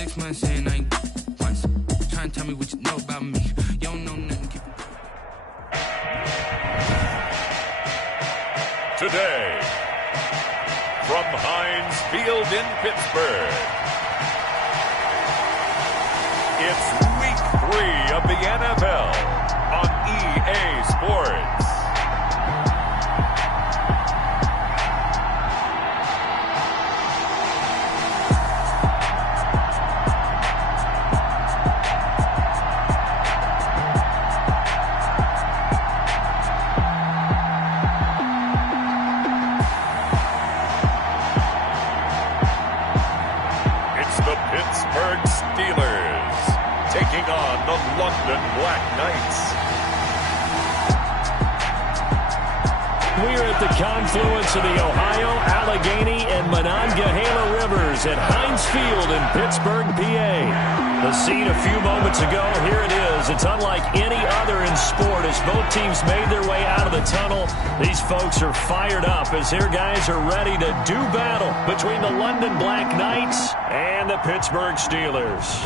6 months in, I ain't once. Trying to tell me what you know about me. You don't know nothing. Today, from Heinz Field in Pittsburgh, it's Week 3 of the NFL on EA Sports. Pittsburgh Steelers taking on the London Black Knights. We're at the confluence of the Ohio, Allegheny, and Monongahela Rivers at Heinz Field in Pittsburgh, PA. The scene a few moments ago, here it is. It's unlike any other in sport as both teams made their way out of the tunnel. These folks are fired up as their guys are ready to do battle between the London Black Knights and the Pittsburgh Steelers.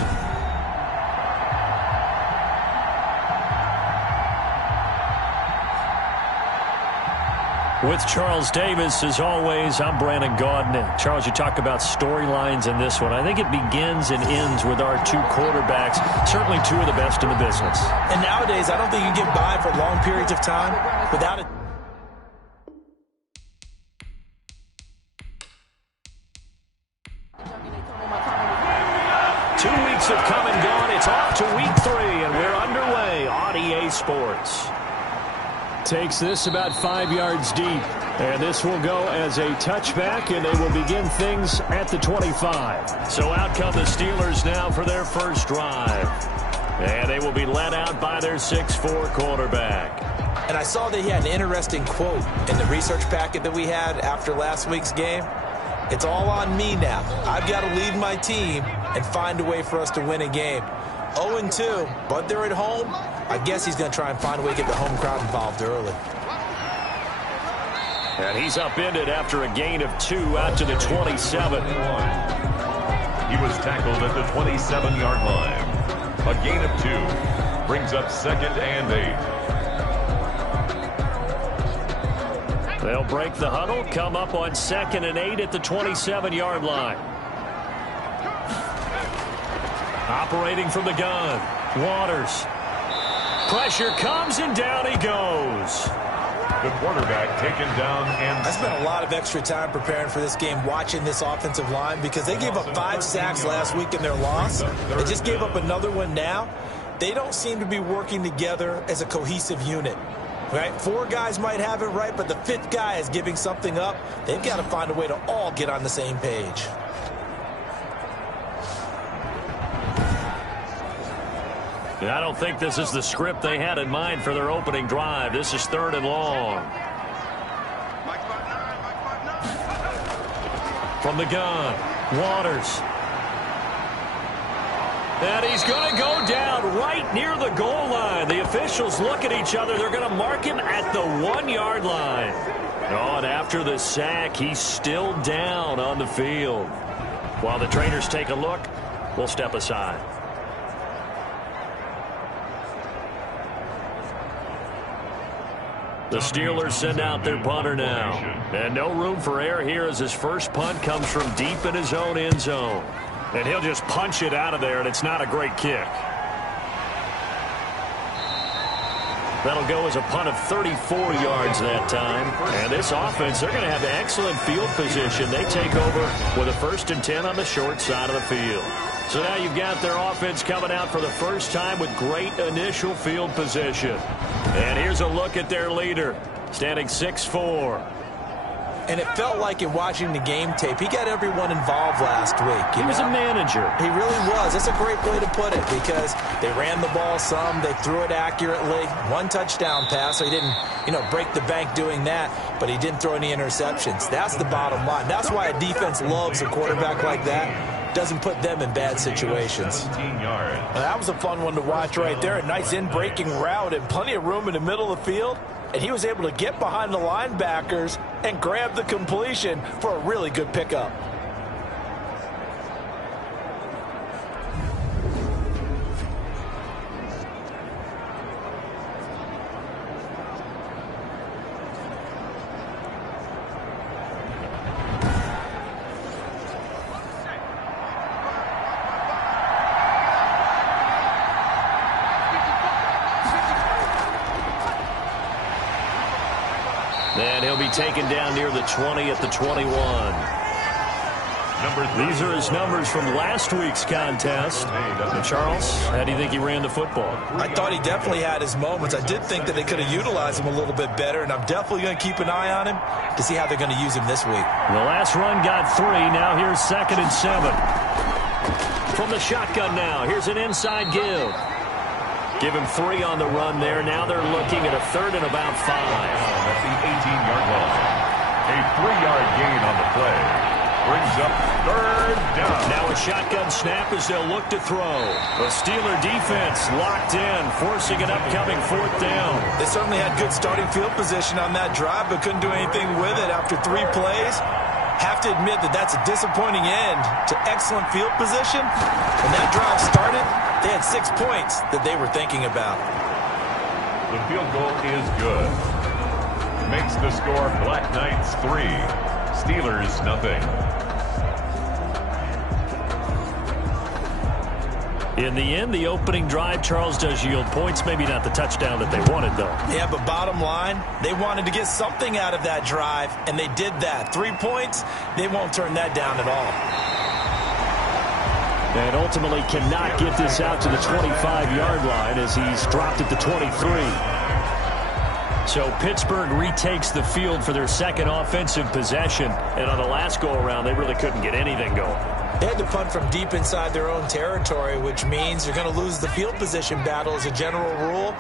With Charles Davis, as always, I'm Brandon Gaudin. Charles, you talk about storylines in this one. I think it begins and ends with our two quarterbacks, certainly two of the best in the business. And nowadays, I don't think you can get by for long periods of time without it. Have come and gone. It's off to week 3, and we're underway on EA Sports. Takes this about 5 yards deep, and this will go as a touchback, and they will begin things at the 25. So out come the Steelers now for their first drive, and they will be led out by their 6'4" quarterback. And I saw that he had an interesting quote in the research packet that we had after last week's game. It's all on me now. I've got to lead my team and find a way for us to win a game. 0-2, but they're at home. I guess he's going to try and find a way to get the home crowd involved early. And he's upended after a gain of 2 out to the 27. He was tackled at the 27-yard line. A gain of 2 brings up 2nd and 8. They'll break the huddle, come up on 2nd and 8 at the 27-yard line. Operating from the gun, Waters. Pressure comes, and down he goes. The quarterback taken down. And I spent a lot of extra time preparing for this game watching this offensive line because they gave up 5 sacks last week in their loss. They just gave up another one now. They don't seem to be working together as a cohesive unit. Right? 4 guys might have it right, but the 5th guy is giving something up. They've got to find a way to all get on the same page. I don't think this is the script they had in mind for their opening drive. This is 3rd and long. From the gun, Waters. And he's going to go down right near the goal line. The officials look at each other. They're going to mark him at the 1-yard line. Oh, and after the sack, he's still down on the field. While the trainers take a look, we'll step aside. The Steelers send out their punter now. And no room for error here as his first punt comes from deep in his own end zone. And he'll just punch it out of there, and it's not a great kick. That'll go as a punt of 34 yards that time. And this offense, they're going to have excellent field position. They take over with a 1st and 10 on the short side of the field. So now you've got their offense coming out for the first time with great initial field position. And here's a look at their leader, standing 6'4". And it felt like in watching the game tape, he got everyone involved last week. He was a manager. He really was. That's a great way to put it because they ran the ball some. They threw it accurately. 1 touchdown pass. So he didn't, break the bank doing that, but he didn't throw any interceptions. That's the bottom line. That's why a defense loves a quarterback like that. Doesn't put them in bad situations. That was a fun one to watch right there. A nice in-breaking route and plenty of room in the middle of the field. And he was able to get behind the linebackers and grab the completion for a really good pickup. taken down near the 20 at the 21. These are his numbers from last week's contest. And Charles, how do you think he ran the football? I thought he definitely had his moments. I did think that they could have utilized him a little bit better, and I'm definitely going to keep an eye on him to see how they're going to use him this week. The last run got 3. Now here's 2nd and 7. From the shotgun now, here's an inside give. Give him 3 on the run there. Now they're looking at a 3rd and about 5. At the 18-yard line. A 3-yard gain on the play. Brings up 3rd down. Now a shotgun snap as they'll look to throw. The Steeler defense locked in, forcing an upcoming 4th down. They certainly had good starting field position on that drive, but couldn't do anything with it after 3 plays. Have to admit that that's a disappointing end to excellent field position. When that drive started, they had 6 points that they were thinking about. The field goal is good. Makes the score Black Knights 3, Steelers nothing. In the end, the opening drive, Charles, does yield points. Maybe not the touchdown that they wanted, though. Yeah, but bottom line, they wanted to get something out of that drive, and they did that. 3 points, they won't turn that down at all. And ultimately cannot get this out to the 25-yard line as he's dropped at the 23. So Pittsburgh retakes the field for their 2nd offensive possession. And on the last go-around, they really couldn't get anything going. They had to punt from deep inside their own territory, which means you're going to lose the field position battle as a general rule.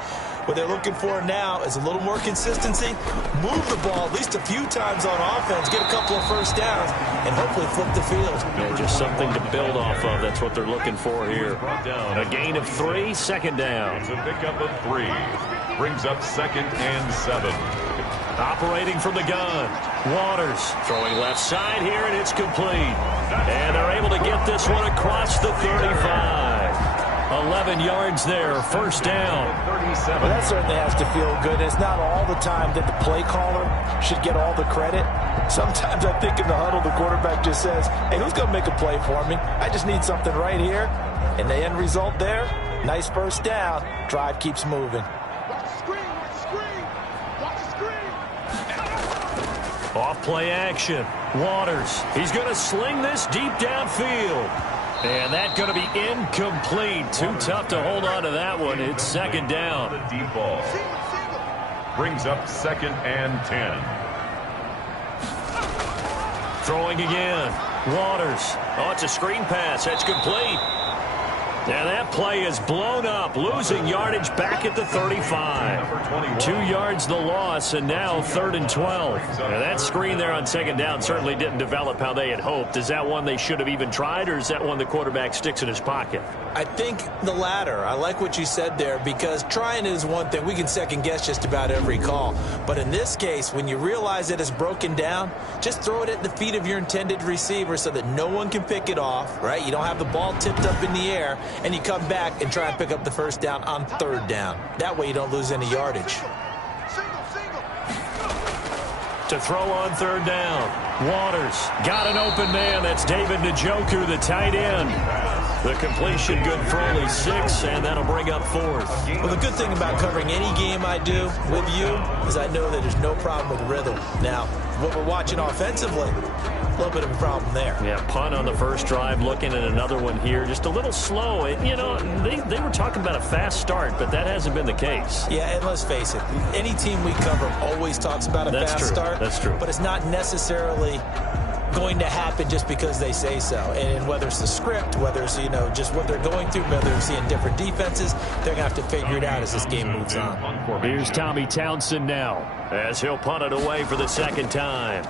What they're looking for now is a little more consistency, move the ball at least a few times on offense, get a couple of 1st downs, and hopefully flip the field. Yeah, just something to build off of. That's what they're looking for here. A gain of 3, 2nd down. It's a pickup of 3. Brings up 2nd and 7. Operating from the gun. Waters throwing left side here, and it's complete. And they're able to get this one across the 35. 11 yards there, 1st down. Well, that certainly has to feel good. It's not all the time that the play caller should get all the credit. Sometimes I think in the huddle, the quarterback just says, hey, who's going to make a play for me? I just need something right here. And the end result there, nice 1st down. Drive keeps moving. Off play action. Waters. He's going to sling this deep downfield. And that's going to be incomplete. Too tough to hold on to that one. It's 2nd down. The deep ball. Brings up 2nd and 10. Throwing again. Waters. Oh, it's a screen pass. That's complete. And that play is blown up, losing yardage back at the 35. 2 yards the loss, and now 3rd and 12. Now that screen there on 2nd down certainly didn't develop how they had hoped. Is that one they should have even tried, or is that one the quarterback sticks in his pocket? I think the latter. I like what you said there, because trying is one thing. We can second-guess just about every call. But in this case, when you realize that it's broken down, just throw it at the feet of your intended receiver so that no one can pick it off, right? You don't have the ball tipped up in the air, and you come back and try and pick up the 1st down on 3rd down. That way you don't lose any yardage. To throw on 3rd down. Waters got an open man. That's David Njoku, the tight end. The completion good for only 6, and that'll bring up 4th. Well, the good thing about covering any game I do with you is I know that there's no problem with rhythm. Now, what we're watching offensively, a little bit of a problem there. Yeah, punt on the 1st drive, looking at another one here. Just a little slow. You know, they were talking about a fast start, but that hasn't been the case. Yeah, and let's face it, any team we cover always talks about a fast start. That's true. But it's not necessarily going to happen just because they say so. And whether it's the script, whether it's, you know, just what they're going through, whether they're seeing different defenses, they're going to have to figure it out as this game moves on. Here's Tommy Townsend now as he'll punt it away for the 2nd time.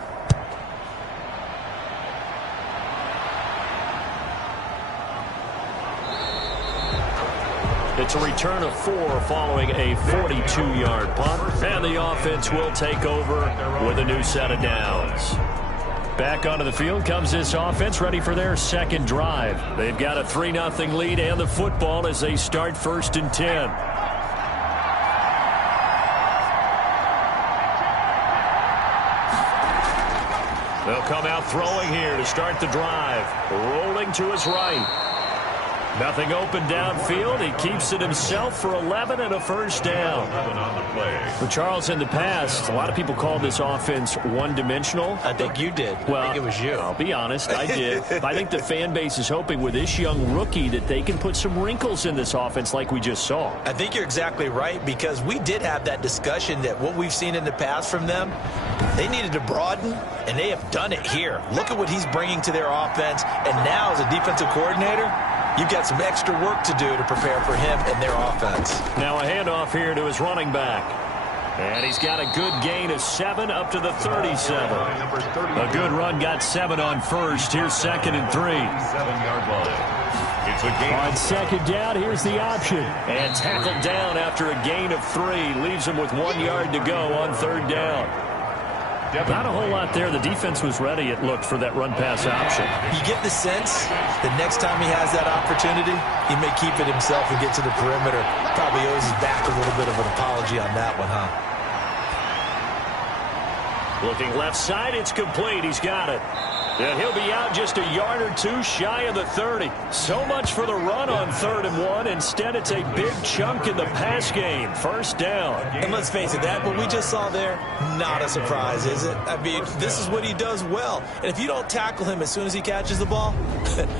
It's a return of 4 following a 42-yard punt, and the offense will take over with a new set of downs. Back onto the field comes this offense, ready for their 2nd drive. They've got a 3-0 lead and the football as they start 1st and 10. They'll come out throwing here to start the drive. Rolling to his right. Nothing open downfield. He keeps it himself for 11 and a first down. 11 on the play. For Charles, in the past, a lot of people call this offense one-dimensional. I think you did. Well, I think it was you. I'll be honest, I did. I think the fan base is hoping with this young rookie that they can put some wrinkles in this offense like we just saw. I think you're exactly right, because we did have that discussion that what we've seen in the past from them, they needed to broaden, and they have done it here. Look at what he's bringing to their offense, and now as a defensive coordinator, you've got some extra work to do to prepare for him and their offense. Now a handoff here to his running back. And he's got a good gain of 7 up to the 37. A good run, got 7 on first. Here's 2nd and 3. 7-yard line. It's a gain. On second down, here's the option. And tackled down after a gain of 3. Leaves him with 1 yard to go on 3rd down. Not a whole lot there. The defense was ready, it looked, for that run-pass option. You get the sense that next time he has that opportunity, he may keep it himself and get to the perimeter. Probably owes his back a little bit of an apology on that one, huh? Looking left side, it's complete. He's got it. And he'll be out just a yard or 2 shy of the 30. So much for the run on 3rd and 1. Instead, it's a big chunk in the pass game. 1st down. And let's face it, that what we just saw there, not a surprise, is it? I mean, this is what he does well. And if you don't tackle him as soon as he catches the ball,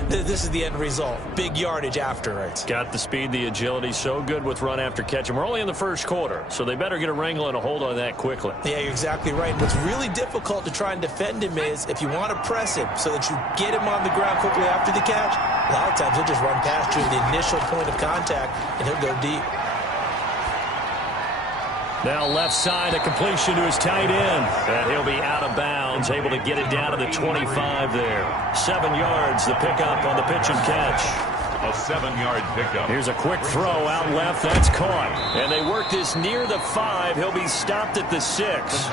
this is the end result. Big yardage after it. Got the speed, the agility, so good with run after catch. And we're only in the 1st quarter, so they better get a wrangle and a hold on that quickly. Yeah, you're exactly right. What's really difficult to try and defend him is if you want to press him so that you get him on the ground quickly after the catch, a lot of times he'll just run past you at the initial point of contact, and he'll go deep. Now left side, a completion to his tight end. And he'll be out of bounds, able to get it down to the 25 there. 7 yards, the pickup on the pitch and catch. A 7-yard pickup. Here's a quick throw out left. That's caught. And they work this near the 5. He'll be stopped at the 6.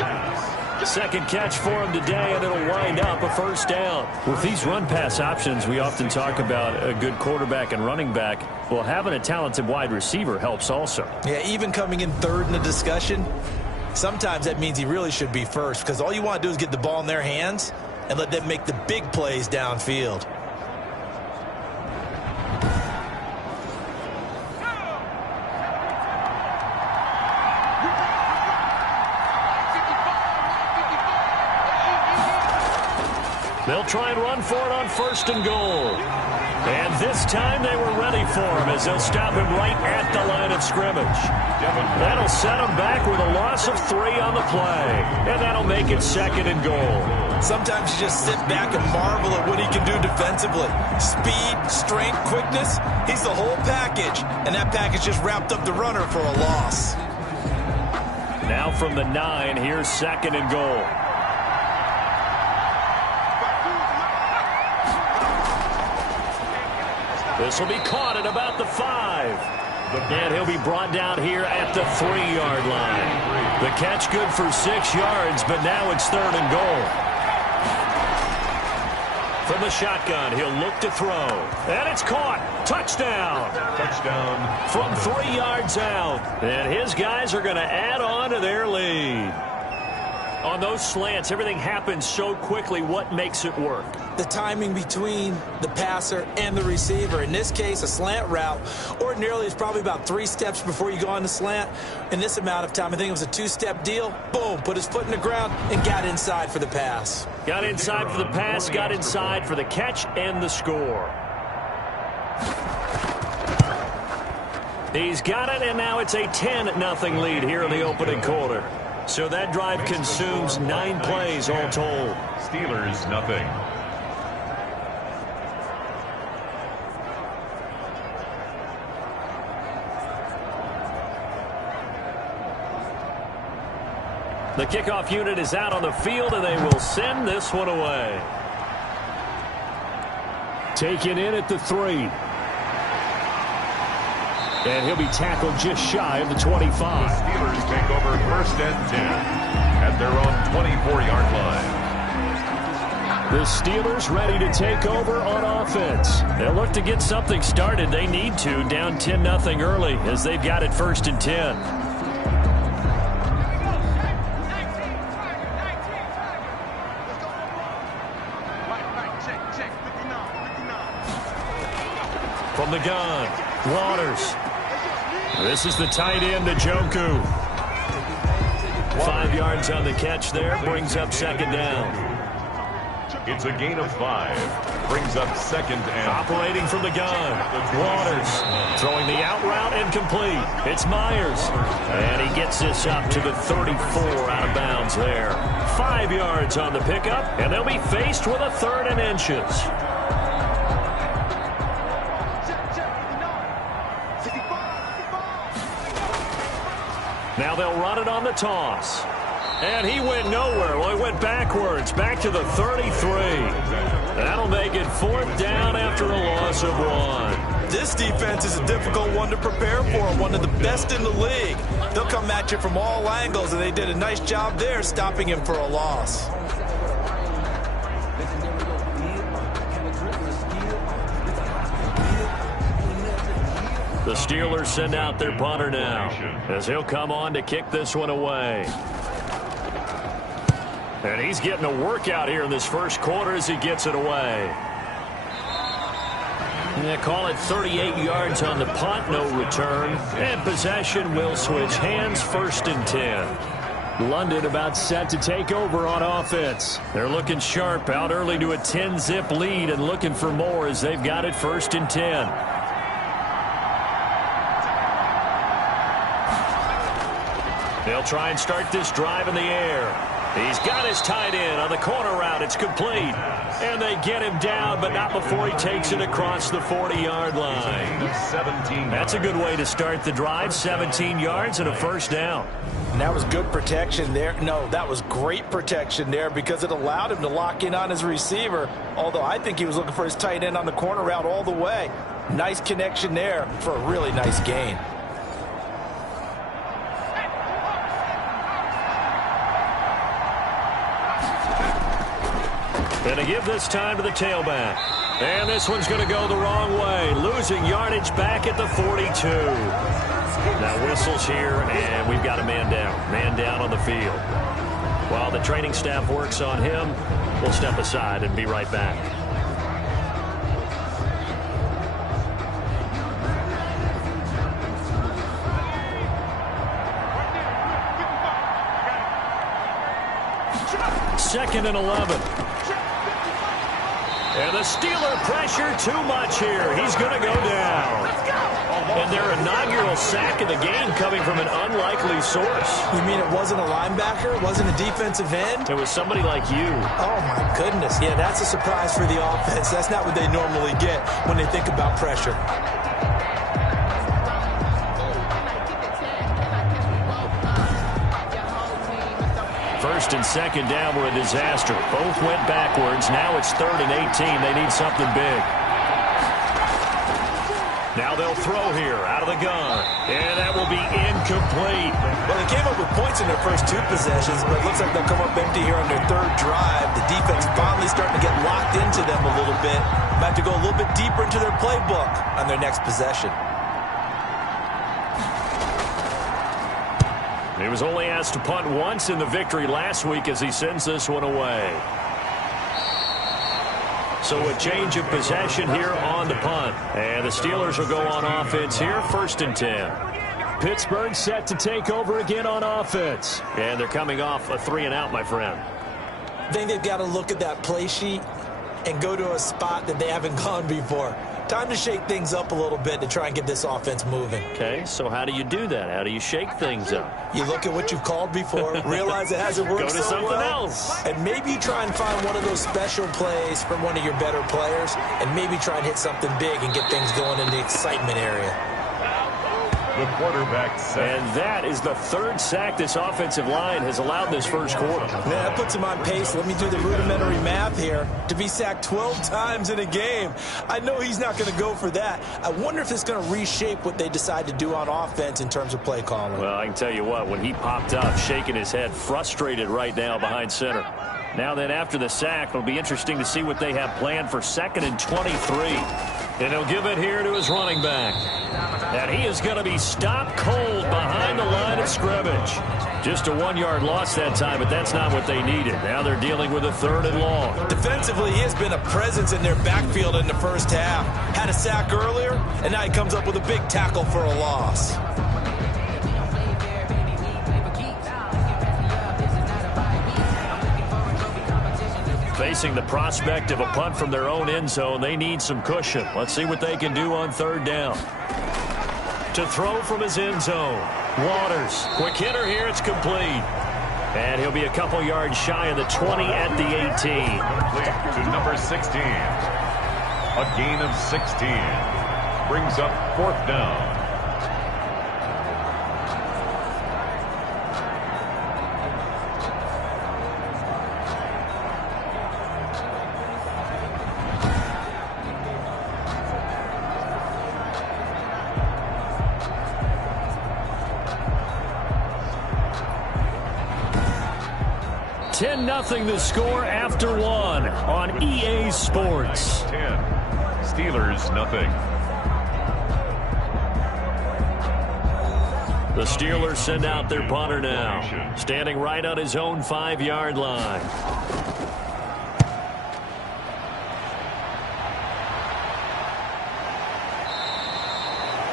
2nd catch for him today, and it'll wind up a 1st down. With these run-pass options, we often talk about a good quarterback and running back. Well, having a talented wide receiver helps also. Yeah, even coming in 3rd in the discussion, sometimes that means he really should be 1st, because all you want to do is get the ball in their hands and let them make the big plays downfield. They'll try and run for it on 1st and goal. And this time they were ready for him as they'll stop him right at the line of scrimmage. That'll set him back with a loss of 3 on the play. And that'll make it 2nd and goal. Sometimes you just sit back and marvel at what he can do defensively. Speed, strength, quickness, he's the whole package. And that package just wrapped up the runner for a loss. Now from the 9, here's 2nd and goal. This will be caught at about the 5. And he'll be brought down here at the 3-yard line. The catch good for 6 yards, but now it's 3rd and goal. From the shotgun, he'll look to throw. And it's caught. Touchdown. Touchdown. From 3 yards out. And his guys are going to add on to their lead. On those slants, everything happens so quickly. What makes it work? The timing between the passer and the receiver. In this case, a slant route ordinarily is probably about 3 steps before you go on the slant. In this amount of time, I think it was a 2-step deal. Boom, put his foot in the ground and got inside for the pass. Got inside for the pass, got inside for the catch and the score. He's got it, and now it's a 10-0 lead here in the opening quarter. So that drive consumes 9 plays all told. Steelers, nothing. The kickoff unit is out on the field, and they will send this one away. Taken in at the 3. And he'll be tackled just shy of the 25. The Steelers take over 1st and 10 at their own 24-yard line. The Steelers ready to take over on offense. They'll look to get something started. They need to, down 10-0 early as they've got it 1st and 10. From the gun, Waters. This is the tight end, Njoku. 5 yards on the catch there, brings up second down. It's a gain of 5. Brings up second and... Operating from the gun, Waters. Throwing the out route incomplete. It's Myers. And he gets this up to the 34 out of bounds there. 5 yards on the pickup, and they'll be faced with a 3rd and inches. Now they'll run it on the toss. And he went nowhere. Well, he went backwards, back to the 33. That'll make it 4th down after a loss of 1. This defense is a difficult one to prepare for, one of the best in the league. They'll come at you from all angles, and they did a nice job there stopping him for a loss. The Steelers send out their punter now, as he'll come on to kick this one away. And he's getting a workout here in this first quarter as he gets it away. They call it 38 yards on the punt, no return. And possession will switch hands, 1st and 10. London about set to take over on offense. They're looking sharp, out early to a 10-zip lead and looking for more as they've got it 1st and 10. They'll try and start this drive in the air. He's got his tight end on the corner route. It's complete. And they get him down, but not before he takes it across the 40-yard line. That's a good way to start the drive. 17 yards and a 1st down. And that was good protection there. No, that was great protection there because it allowed him to lock in on his receiver, although I think he was looking for his tight end on the corner route all the way. Nice connection there for a really nice gain. And to give this time to the tailback. And this one's going to go the wrong way. Losing yardage back at the 42. Now whistles here, and we've got a man down. Man down on the field. While the training staff works on him, we'll step aside and be right back. Second and 11. And the Steeler pressure too much here. He's going to go down. And their inaugural sack of the game coming from an unlikely source. You mean it wasn't a linebacker? It wasn't a defensive end? It was somebody like you. Oh, my goodness. Yeah, that's a surprise for the offense. That's not what they normally get when they think about pressure. First and second down were a disaster. Both went backwards. Now it's 3rd and 18. They need something big. Now they'll throw here out of the gun. And that will be incomplete. Well, they came up with points in their first 2 possessions, but it looks like they'll come up empty here on their 3rd drive. The defense finally starting to get locked into them a little bit. Might have to go a little bit deeper into their playbook on their next possession. He was only asked to punt once in the victory last week as he sends this one away. So a change of possession here on the punt. And the Steelers will go on offense here, 1st and 10. Pittsburgh set to take over again on offense. And they're coming off a 3-and-out, my friend. I think they've got to look at that play sheet and go to a spot that they haven't gone before. Time to shake things up a little bit to try and get this offense moving. Okay, so how do you do that? How do you shake things up? You look at what you've called before, realize it hasn't worked Go to so something well, else. and maybe try and find one of those special plays from one of your better players, and maybe try and hit something big and get things going in the excitement area. The quarterback sack. And that is the 3rd sack this offensive line has allowed this first quarter. Man, that puts him on pace. Let me do the rudimentary math here. To be sacked 12 times in a game. I know he's not going to go for that. I wonder if it's going to reshape what they decide to do on offense in terms of play calling. Well, I can tell you what, when he popped up, shaking his head, frustrated right now behind center. Now then, after the sack, it'll be interesting to see what they have planned for 2nd and 23. And he'll give it here to his running back. And he is going to be stopped cold behind the line of scrimmage. Just a 1-yard loss that time, but that's not what they needed. Now they're dealing with a 3rd and long. Defensively, he has been a presence in their backfield in the first half. Had a sack earlier, and now he comes up with a big tackle for a loss. Facing the prospect of a punt from their own end zone, they need some cushion. Let's see what they can do on 3rd down. To throw from his end zone. Waters, quick hitter here, it's complete. And he'll be a couple yards shy of the 20 at the 18. Complete to number 16. A gain of 16. Brings up 4th down. Nothing the score after 1 on EA Sports. 10. Steelers nothing. The Steelers send out their punter now, standing right on his own 5-yard line.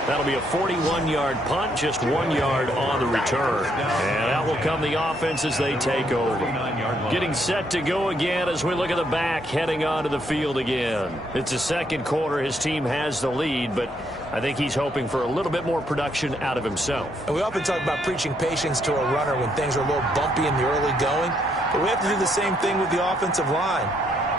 That'll be a 41-yard punt, just 1 yard on the return. And out will come the offense as they take over. Getting set to go again as we look at the back, heading onto the field again. It's the second quarter. His team has the lead, but I think he's hoping for a little bit more production out of himself. And we often talk about preaching patience to a runner when things are a little bumpy in the early going, but we have to do the same thing with the offensive line.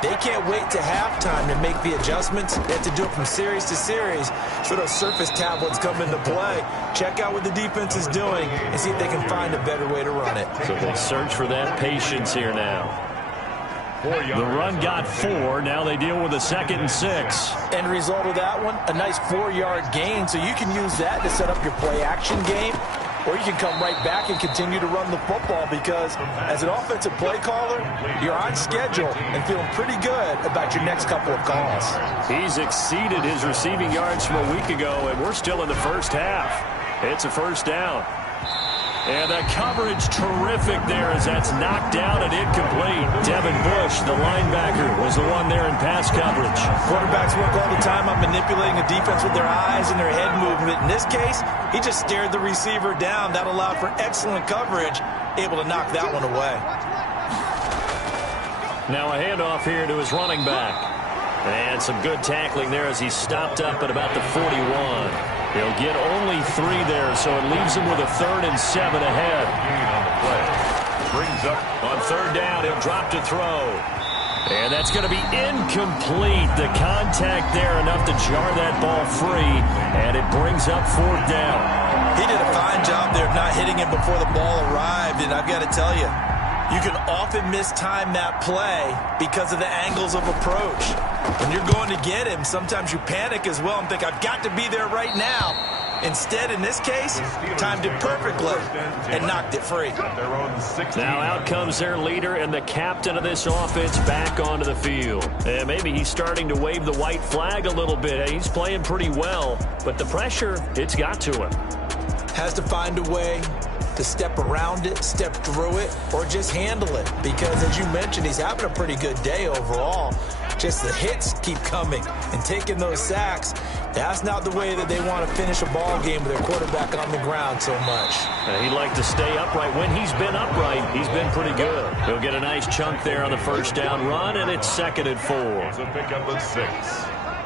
They can't wait to halftime to make the adjustments. They have to do it from series to series so those surface tablets come into play. Check out what the defense is doing and see if they can find a better way to run it. So they search for that patience here now. The run got 4. Now they deal with a 2nd and 6. End result of that one, a nice 4-yard gain. So you can use that to set up your play-action game. Or you can come right back and continue to run the football because as an offensive play caller, you're on schedule and feeling pretty good about your next couple of calls. He's exceeded his receiving yards from a week ago, and we're still in the first half. It's a 1st down. And the coverage terrific there as that's knocked down and incomplete. Devin Bush, the linebacker, was the one there in pass coverage. Quarterbacks work all the time on manipulating the defense with their eyes and their head movement. In this case, he just stared the receiver down. That allowed for excellent coverage, able to knock that one away. Now a handoff here to his running back. And some good tackling there as he stopped up at about the 41. He'll get only 3 there, so it leaves him with a 3rd and 7 ahead. On the play. Brings up on 3rd down. He'll drop to throw. And that's going to be incomplete. The contact there enough to jar that ball free, and it brings up 4th down. He did a fine job there of not hitting him before the ball arrived, and I've got to tell you, you can often mistime that play because of the angles of approach. When you're going to get him, sometimes you panic as well and think, I've got to be there right now. Instead, in this case, timed it perfectly and knocked it free. Now out comes their leader and the captain of this offense back onto the field. And maybe he's starting to wave the white flag a little bit. He's playing pretty well, but the pressure, it's got to him. Has to find a way to step around it, step through it, or just handle it. Because, as you mentioned, he's having a pretty good day overall. Just the hits keep coming and taking those sacks. That's not the way that they want to finish a ball game with their quarterback on the ground so much. He'd like to stay upright. When he's been upright, he's been pretty good. He'll get a nice chunk there on the 1st down run, and it's 2nd and 4. It's a pickup of 6.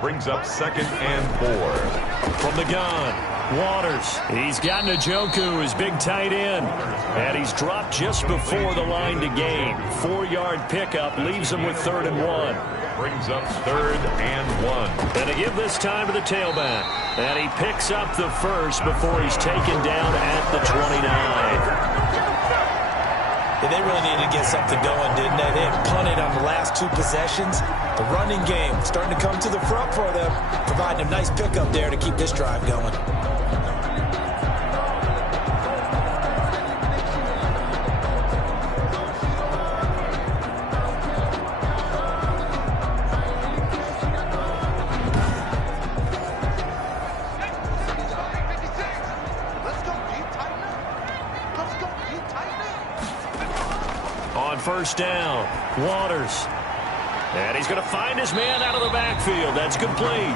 Brings up 2nd and 4. From the gun. Waters, he's got Njoku, his big tight end, and he's dropped just before the line to gain. 4-yard pickup leaves him with 3rd and 1. Brings up 3rd and 1. And to give this time to the tailback, and he picks up the 1st before he's taken down at the 29. Yeah, they really needed to get something going, didn't they? They had punted on the last 2 possessions. The running game starting to come to the front for them, providing a nice pickup there to keep this drive going. first down. Waters. And he's going to find his man out of the backfield. That's complete.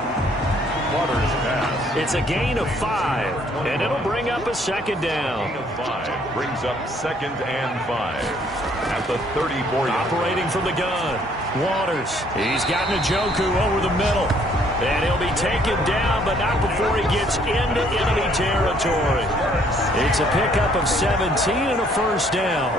Waters pass. It's a gain of 5, and it'll bring up a second down. Gain of 5 brings up 2nd and 5 at the 34-yard. Operating from the gun. Waters. He's got Njoku over the middle. And he'll be taken down, but not before he gets into enemy territory. It's a pickup of 17 and a first down.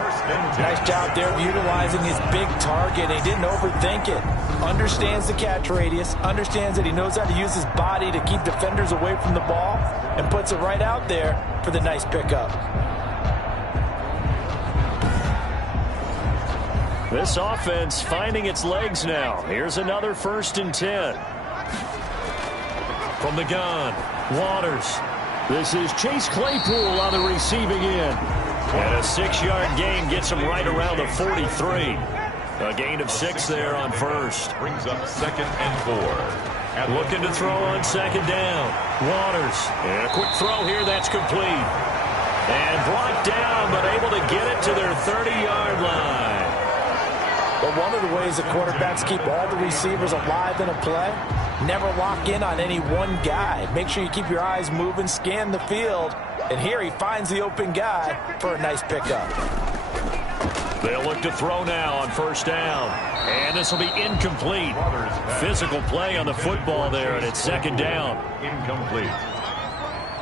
Nice job there of utilizing his big target. He didn't overthink it. Understands the catch radius. Understands that he knows how to use his body to keep defenders away from the ball. And puts it right out there for the nice pickup. This offense finding its legs now. Here's another 1st and 10. From the gun, Waters. This is Chase Claypool on the receiving end. And a 6-yard gain gets him right around the 43. A gain of 6 there on first. Brings up 2nd and 4. Looking to throw on 2nd down. Waters. And a quick throw here that's complete. And brought down, but able to get it to their 30-yard line. But one of the ways that quarterbacks keep all the receivers alive in a play, never lock in on any one guy. Make sure you keep your eyes moving, scan the field. And here he finds the open guy for a nice pickup. They'll look to throw now on 1st down. And this will be incomplete. Physical play on the football there, and it's 2nd down. Incomplete.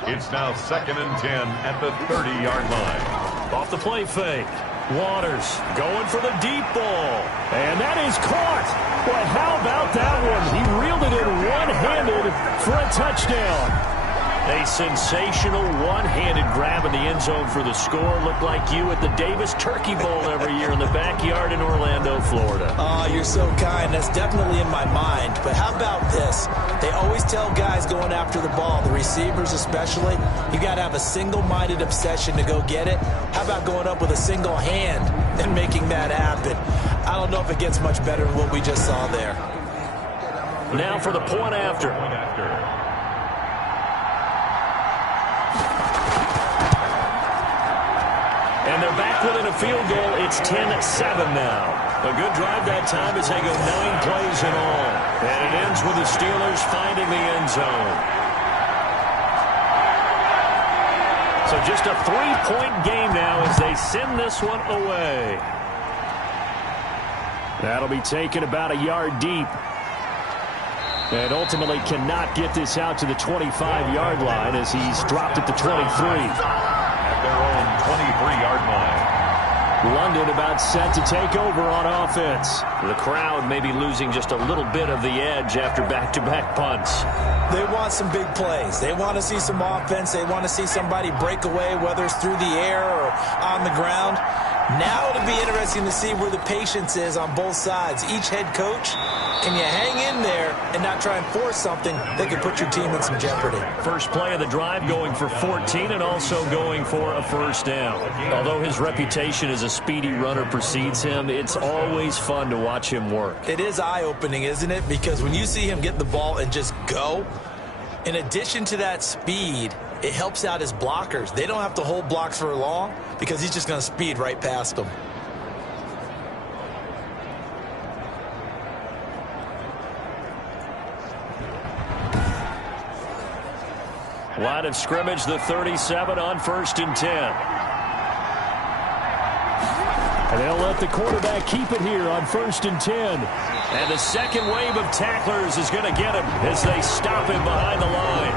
It's now 2nd and 10 at the 30-yard line. Off the play fake. Waters going for the deep ball. And that is caught. Boy, how about that one? He reeled it in one-handed for a touchdown. A sensational one-handed grab in the end zone for the score. Looked like you at the Davis Turkey Bowl every year in the backyard in Orlando, Florida. Oh, you're so kind. That's definitely in my mind. But how about this? They always tell guys going after the ball, the receivers especially, you got to have a single-minded obsession to go get it. How about going up with a single hand and making that happen? I don't know if it gets much better than what we just saw there. Now for the point after. And they're back within a field goal. It's 10-7 now. A good drive that time as they go 9 plays in all. And it ends with the Steelers finding the end zone. So just a 3-point game now as they send this one away. That'll be taken about a yard deep. And ultimately cannot get this out to the 25-yard line as he's dropped at the 23. At their own 23-yard line. London about set to take over on offense. The crowd may be losing just a little bit of the edge after back-to-back punts. They want some big plays. They want to see some offense. They want to see somebody break away, whether it's through the air or on the ground. Now it'll be interesting to see where the patience is on both sides. Each head coach, can you hang in there and not try and force something that could put your team in some jeopardy? First play of the drive going for 14 and also going for a first down. Although his reputation as a speedy runner precedes him, it's always fun to watch him work. It is eye-opening, isn't it? Because when you see him get the ball and just go, in addition to that speed, it helps out his blockers. They don't have to hold blocks for long because he's just going to speed right past them. Line of scrimmage, the 37 on 1st and 10. And they'll let the quarterback keep it here on 1st and 10. And the second wave of tacklers is going to get him as they stop him behind the line.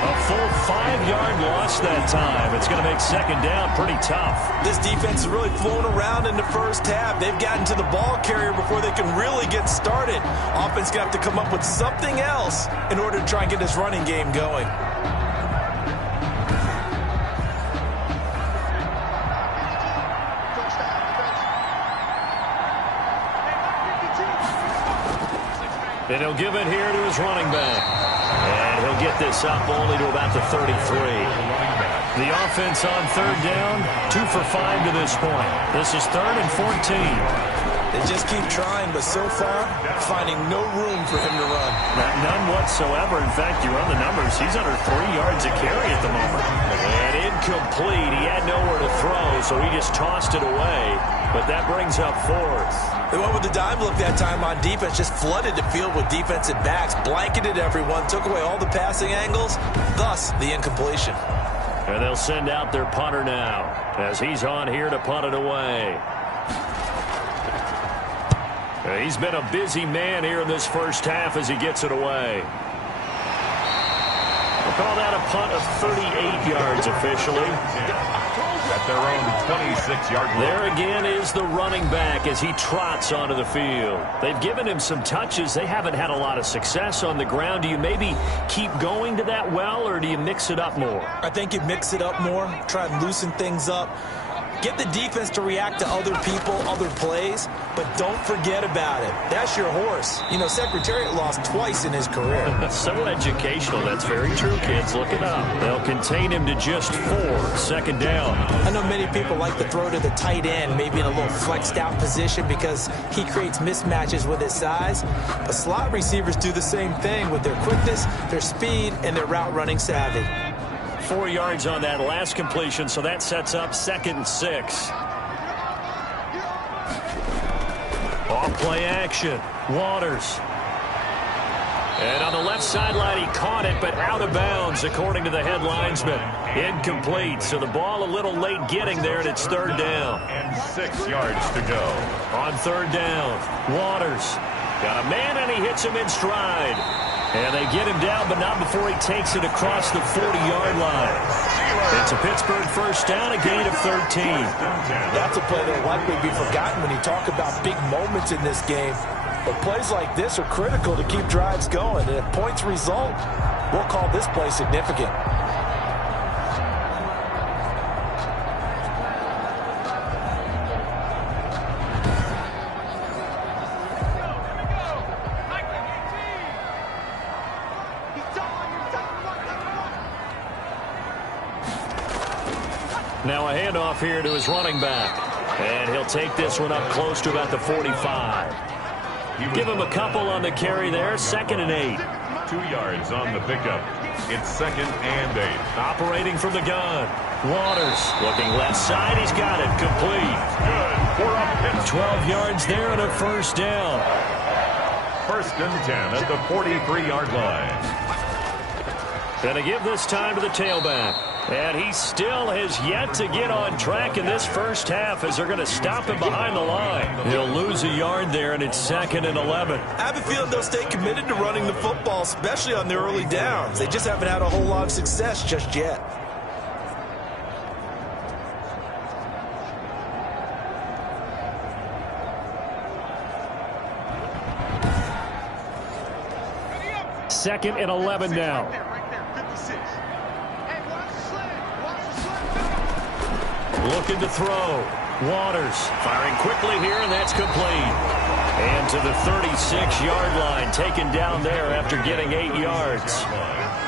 A full 5-yard loss that time. It's going to make 2nd down pretty tough. This defense has really flown around in the first half. They've gotten to the ball carrier before they can really get started. Offense going to have to come up with something else in order to try and get this running game going. And he'll give it here to his running back. And he'll get this up only to about the 33. The offense on 3rd down, 2 for 5 to this point. This is 3rd and 14. They just keep trying, but so far, finding no room for him to run. None whatsoever. In fact, you run the numbers, he's under 3 yards a carry at the moment. And incomplete. He had nowhere to throw, so he just tossed it away. but that brings up fourth. They went with the dime look that time on defense, just flooded the field with defensive backs, blanketed everyone, took away all the passing angles, thus the incompletion. And they'll send out their punter now as he's on here to punt it away. He's been a busy man here in this first half as he gets it away. We'll call that a punt of 38 yards officially. At their own 26-yard line. There again is the running back as he trots onto the field. They've given him some touches. They haven't had a lot of success on the ground. Do you maybe keep going to that well, or do you mix it up more? I think you mix it up more, try and loosen things up. Get the defense to react to other people, other plays, but don't forget about it. That's your horse. You know, Secretariat lost twice in his career. So educational. That's very true, kids. Look it up. They'll contain him to just 4. Second down. I know many people like to throw to the tight end, maybe in a little flexed out position because he creates mismatches with his size. But slot receivers do the same thing with their quickness, their speed, and their route running savvy. 4 yards on that last completion, so that sets up 2nd and 6. Off play action. Waters. And on the left sideline, he caught it, but out of bounds, according to the head linesman. Incomplete, so the ball a little late getting there, and it's 3rd down. And 6 yards to go. On 3rd down, Waters. Got a man, and he hits him in stride. And they get him down, but not before he takes it across the 40-yard line. It's a Pittsburgh first down, a gain of 13. That's a play that will likely be forgotten when you talk about big moments in this game. But plays like this are critical to keep drives going. And if points result, we'll call this play significant. Now a handoff here to his running back. And he'll take this one up close to about the 45. Give him a couple on the carry there. 2nd and 8. 2 yards on the pickup. It's 2nd and 8. Operating from the gun. Waters looking left side. He's got it. Complete. Good for a Pittsburgh. 12 yards there and a first down. 1st and 10 at the 43-yard line. Gonna give this time to the tailback. And he still has yet to get on track in this first half as they're going to stop him behind the line. He'll lose a yard there, and it's 2nd and 11. I have a feeling they'll stay committed to running the football, especially on their early downs. They just haven't had a whole lot of success just yet. Second and 11 now. Looking to throw. Waters firing quickly here, and that's complete. And to the 36-yard line, taken down there after getting 8 yards.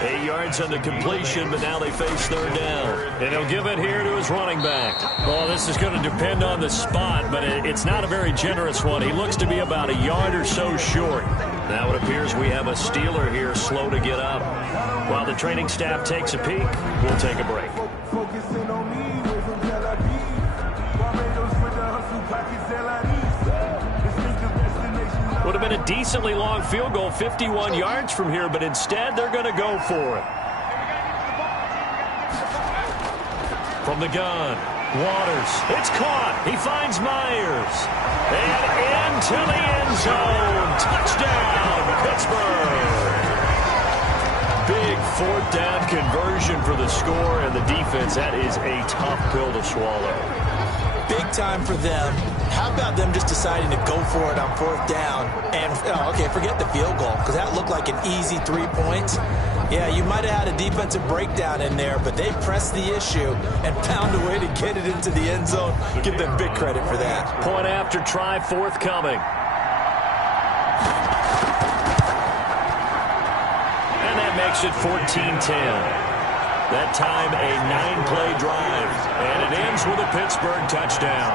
8 yards on the completion, but now they face 3rd down. And he'll give it here to his running back. Well, this is going to depend on the spot, but it's not a very generous one. He looks to be about a yard or so short. Now it appears we have a Steeler here slow to get up. While the training staff takes a peek, we'll take a break. Would have been a decently long field goal, 51 yards from here, but instead they're going to go for it. From the gun, Waters. It's caught. He finds Myers. And into the end zone. Touchdown, Pittsburgh. Big 4th down conversion for the score, and the defense, that is a tough pill to swallow. Big time for them. How about them just deciding to go for it on 4th down? And, okay, forget the field goal, because that looked like an easy 3 points. Yeah, you might have had a defensive breakdown in there, but they pressed the issue and found a way to get it into the end zone. Give them big credit for that. Point after try forthcoming. And that makes it 14-10. That time a 9-play drive, and it ends with a Pittsburgh touchdown.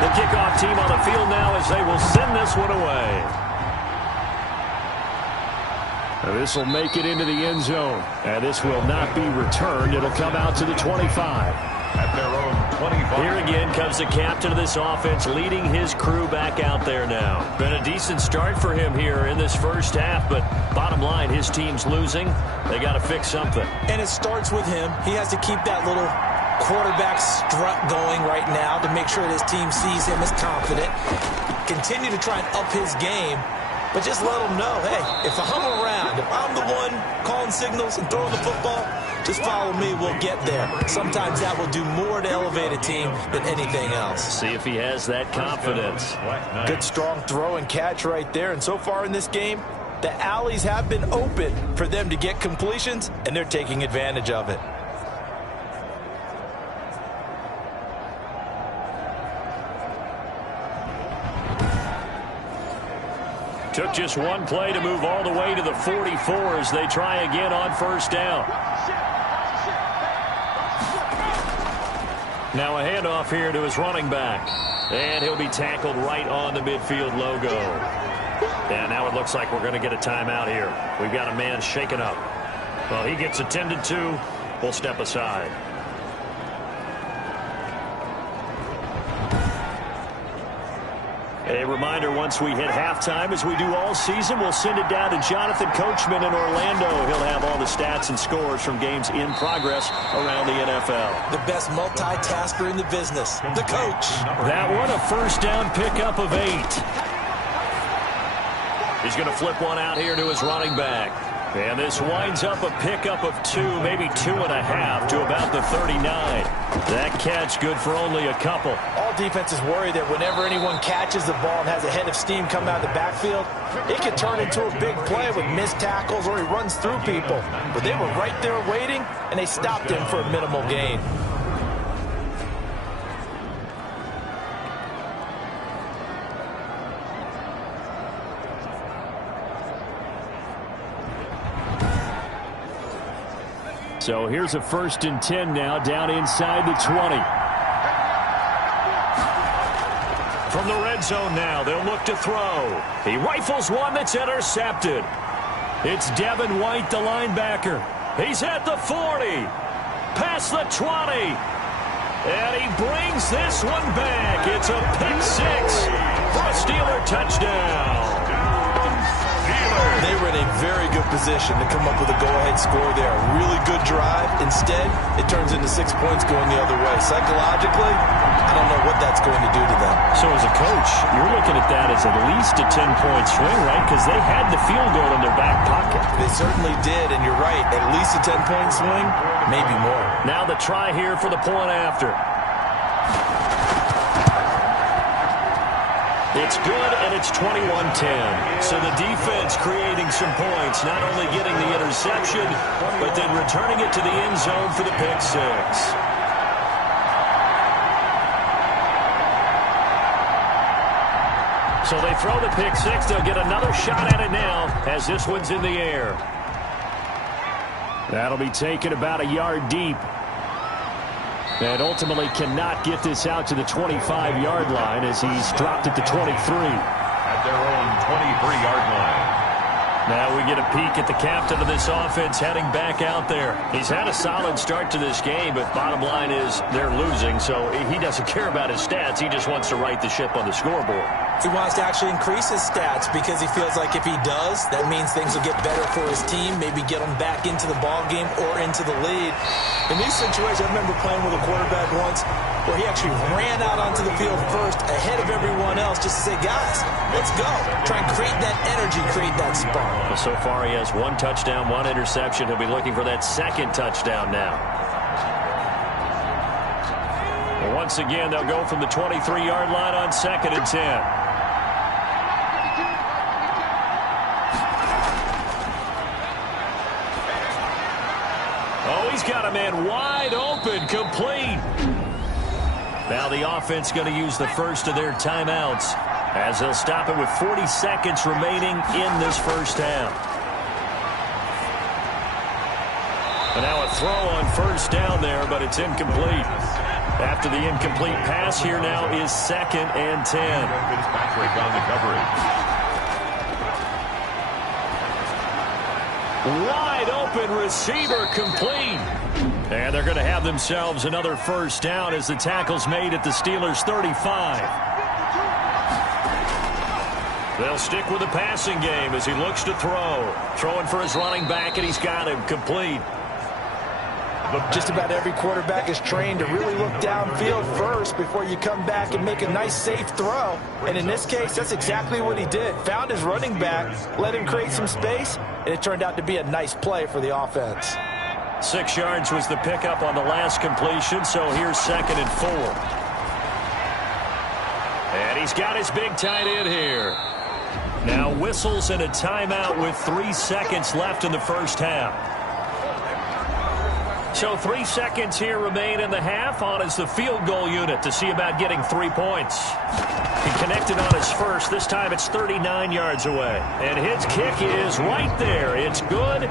The kickoff team on the field now as they will send this one away. This will make it into the end zone. And this will not be returned. It'll come out to the 25. At their own 25. Here again comes the captain of this offense, leading his crew back out there now. Been a decent start for him here in this first half, but bottom line, his team's losing. They got to fix something. And it starts with him. He has to keep that little quarterback strut going right now to make sure that his team sees him as confident. Continue to try and up his game, but just let him know, hey, if I'm around, if I'm the one calling signals and throwing the football, just follow me, we'll get there. Sometimes that will do more to elevate a team than anything else. See if he has that confidence. Good strong throw and catch right there. And so far in this game, the alleys have been open for them to get completions, and they're taking advantage of it. Took just one play to move all the way to the 44 as they try again on first down. Now a handoff here to his running back. And he'll be tackled right on the midfield logo. And now it looks like we're going to get a timeout here. We've got a man shaken up. Well, he gets attended to. We'll step aside. A reminder, once we hit halftime, as we do all season, we'll send it down to Jonathan Coachman in Orlando. He'll have all the stats and scores from games in progress around the NFL. The best multitasker in the business, the coach. That one, a first down pickup of 8. He's going to flip one out here to his running back. And this winds up a pickup of 2, maybe 2.5 to about the 39. That catch good for only a couple. All defenses worry that whenever anyone catches the ball and has a head of steam coming out of the backfield, it can turn into a big play with missed tackles or he runs through people. But they were right there waiting, and they stopped him for a minimal gain. So here's a 1st and 10 now, down inside the 20. From the red zone now, they'll look to throw. He rifles one that's intercepted. It's Devin White, the linebacker. He's at the 40, past the 20. And he brings this one back. It's a pick 6 for a Steeler touchdown. They were in a very good position to come up with a go-ahead score there. A really good drive. Instead, it turns into 6 points going the other way. Psychologically, I don't know what that's going to do to them. So as a coach, you're looking at that as at least a 10-point swing, right? Because they had the field goal in their back pocket. They certainly did, and you're right. At least a 10-point swing, maybe more. Now the try here for the point after. It's good, and it's 21-10. So the defense creating some points, not only getting the interception, but then returning it to the end zone for the pick 6. So they throw the pick 6. They'll get another shot at it now as this one's in the air. That'll be taken about a yard deep. And ultimately cannot get this out to the 25-yard line as he's dropped at the 23. At their own 23-yard line. Now we get a peek at the captain of this offense heading back out there. He's had a solid start to this game, but bottom line is they're losing, so he doesn't care about his stats. He just wants to right the ship on the scoreboard. He wants to actually increase his stats because he feels like if he does, that means things will get better for his team, maybe get them back into the ball game or into the lead. In these situations, I remember playing with a quarterback once where he actually ran out onto the field first ahead of everyone else just to say, guys, let's go. Try and create that energy, create that spark. Well, so far he has 1 touchdown, 1 interception. He'll be looking for that 2nd touchdown now. And once again, they'll go from the 23-yard line on 2nd and 10. Oh, he's got a man wide open, complete. Now the offense going to use the first of their timeouts as they'll stop it with 40 seconds remaining in this first half. And now a throw on first down there, but it's incomplete. After the incomplete pass, here now is 2nd and 10. Fitzpatrick on the coverage. Wide open receiver complete. And they're going to have themselves another first down as the tackle's made at the Steelers' 35. They'll stick with the passing game as he looks to throw. Throwing for his running back, and he's got him complete. Just about every quarterback is trained to really look downfield first before you come back and make a nice, safe throw. And in this case, that's exactly what he did. Found his running back, let him create some space, and it turned out to be a nice play for the offense. 6 yards was the pickup on the last completion, so here's 2nd and 4. And he's got his big tight end here. Now whistles and a timeout with 3 seconds left in the first half. So 3 seconds here remain in the half. On is the field goal unit to see about getting 3 points. He connected on his first. This time it's 39 yards away. And his kick is right there. It's good.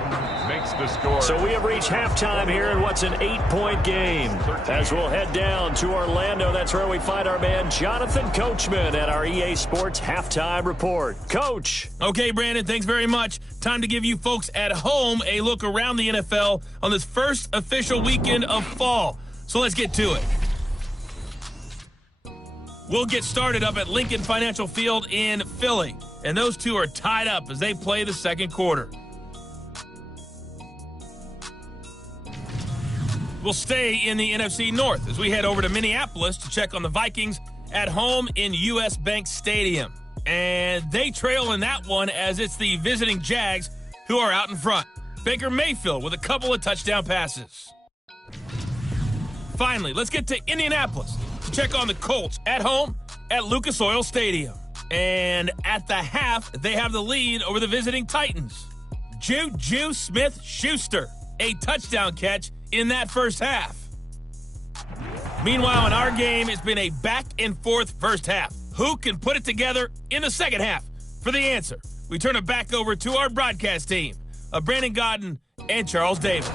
Makes the score. So we have reached halftime here in what's an 8-point game. As we'll head down to Orlando, that's where we find our man Jonathan Coachman at our EA Sports Halftime Report. Coach. Okay, Brandon, thanks very much. Time to give you folks at home a look around the NFL on this first official weekend of fall. So let's get to it. We'll get started up at Lincoln Financial Field in Philly. And those two are tied up as they play the second quarter. We'll stay in the NFC North as we head over to Minneapolis to check on the Vikings at home in U.S. Bank Stadium. And they trail in that one as it's the visiting Jags who are out in front. Baker Mayfield with a couple of touchdown passes. Finally, let's get to Indianapolis to check on the Colts at home at Lucas Oil Stadium. And at the half, they have the lead over the visiting Titans. Juju Smith-Schuster, a touchdown catch in that first half. Meanwhile, in our game, it's been a back-and-forth first half. Who can put it together in the second half? For the answer, we turn it back over to our broadcast team of Brandon Godden and Charles Davis.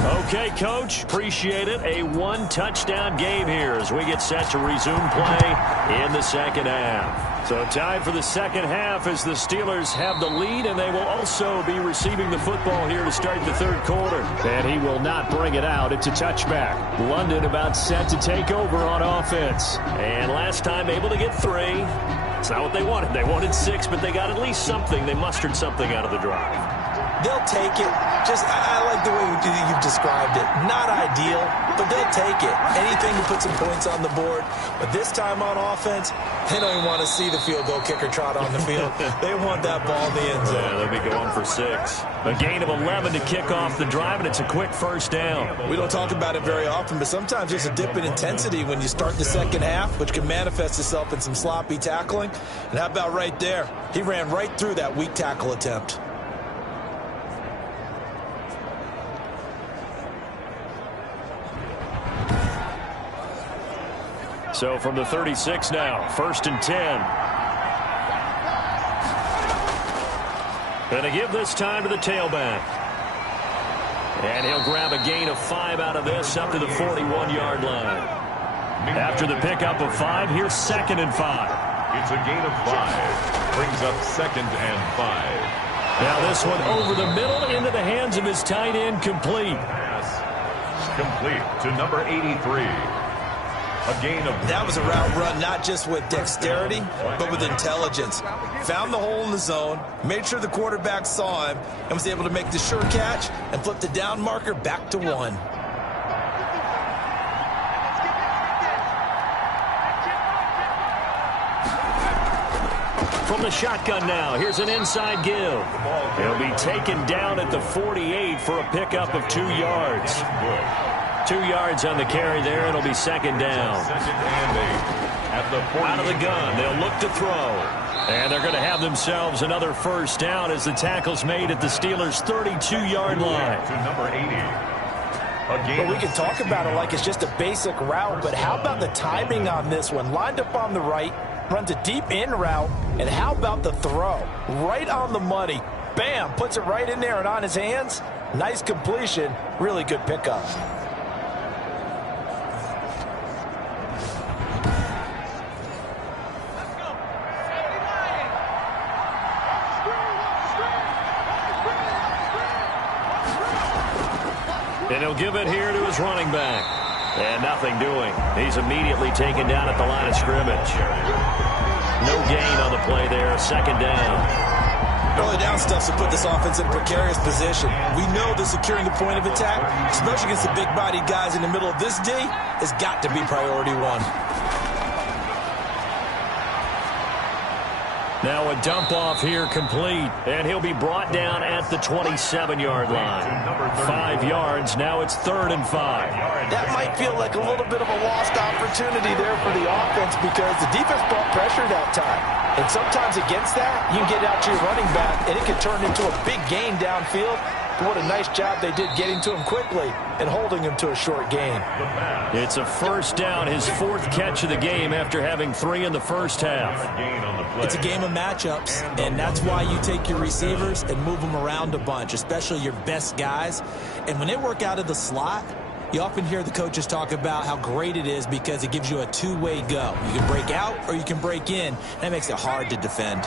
Okay, Coach. Appreciate it. A one-touchdown game here as we get set to resume play in the second half. So time for the second half as the Steelers have the lead, and they will also be receiving the football here to start the third quarter. And he will not bring it out. It's a touchback. London about set to take over on offense. And last time able to get 3. It's not what they wanted. They wanted 6, but they got at least something. They mustered something out of the drive. They'll take it. I like the way you've described it. Not ideal, but they'll take it. Anything to put some points on the board. But this time on offense, they don't even want to see the field goal kicker trot on the field. They want that ball in the end zone. Yeah, they'll be going for 6. A gain of 11 to kick off the drive, and it's a quick first down. We don't talk about it very often, but sometimes there's a dip in intensity when you start the second half, which can manifest itself in some sloppy tackling. And how about right there? He ran right through that weak tackle attempt. So from the 36 now, 1st and 10. Going to give this time to the tailback. And he'll grab a gain of 5 out of this up to the 41-yard line. After the pickup of 5, here's 2nd and 5. It's a gain of 5. Brings up 2nd and 5. Now this one over the middle into the hands of his tight end, complete. Pass complete to number 83. A gain of... That was a route run not just with dexterity, but with intelligence. Found the hole in the zone, made sure the quarterback saw him, and was able to make the sure catch and flip the down marker back to 1. From the shotgun now, here's an inside give. He'll be taken down at the 48 for a pickup of 2 yards. 2 yards on the carry there. It'll be 2nd down. 2nd and 8. At the 48. Out of the gun, they'll look to throw. And they're going to have themselves another first down as the tackle's made at the Steelers' 32-yard line. To number 80. But we can talk about it like it's just a basic route, but how about the timing on this one? Lined up on the right, runs a deep in route, and how about the throw? Right on the money. Bam, puts it right in there and on his hands. Nice completion, really good pickup. And he'll give it here to his running back. And nothing doing. He's immediately taken down at the line of scrimmage. No gain on the play there. Second down. Early down stuff to put this offense in a precarious position. We know that securing the point of attack, especially against the big-bodied guys in the middle of this D, has got to be priority one. Now a dump off here complete, and he'll be brought down at the 27-yard line. 5 yards, now it's 3rd and 5. That might feel like a little bit of a lost opportunity there for the offense because the defense brought pressure that time. And sometimes against that, you can get out to your running back, and it can turn into a big gain downfield. But what a nice job they did getting to him quickly and holding him to a short gain. It's a first down, his 4th catch of the game after having 3 in the first half. It's a game of matchups, and that's why you take your receivers and move them around a bunch, especially your best guys. And when they work out of the slot, you often hear the coaches talk about how great it is because it gives you a two-way go. You can break out or you can break in. That makes it hard to defend.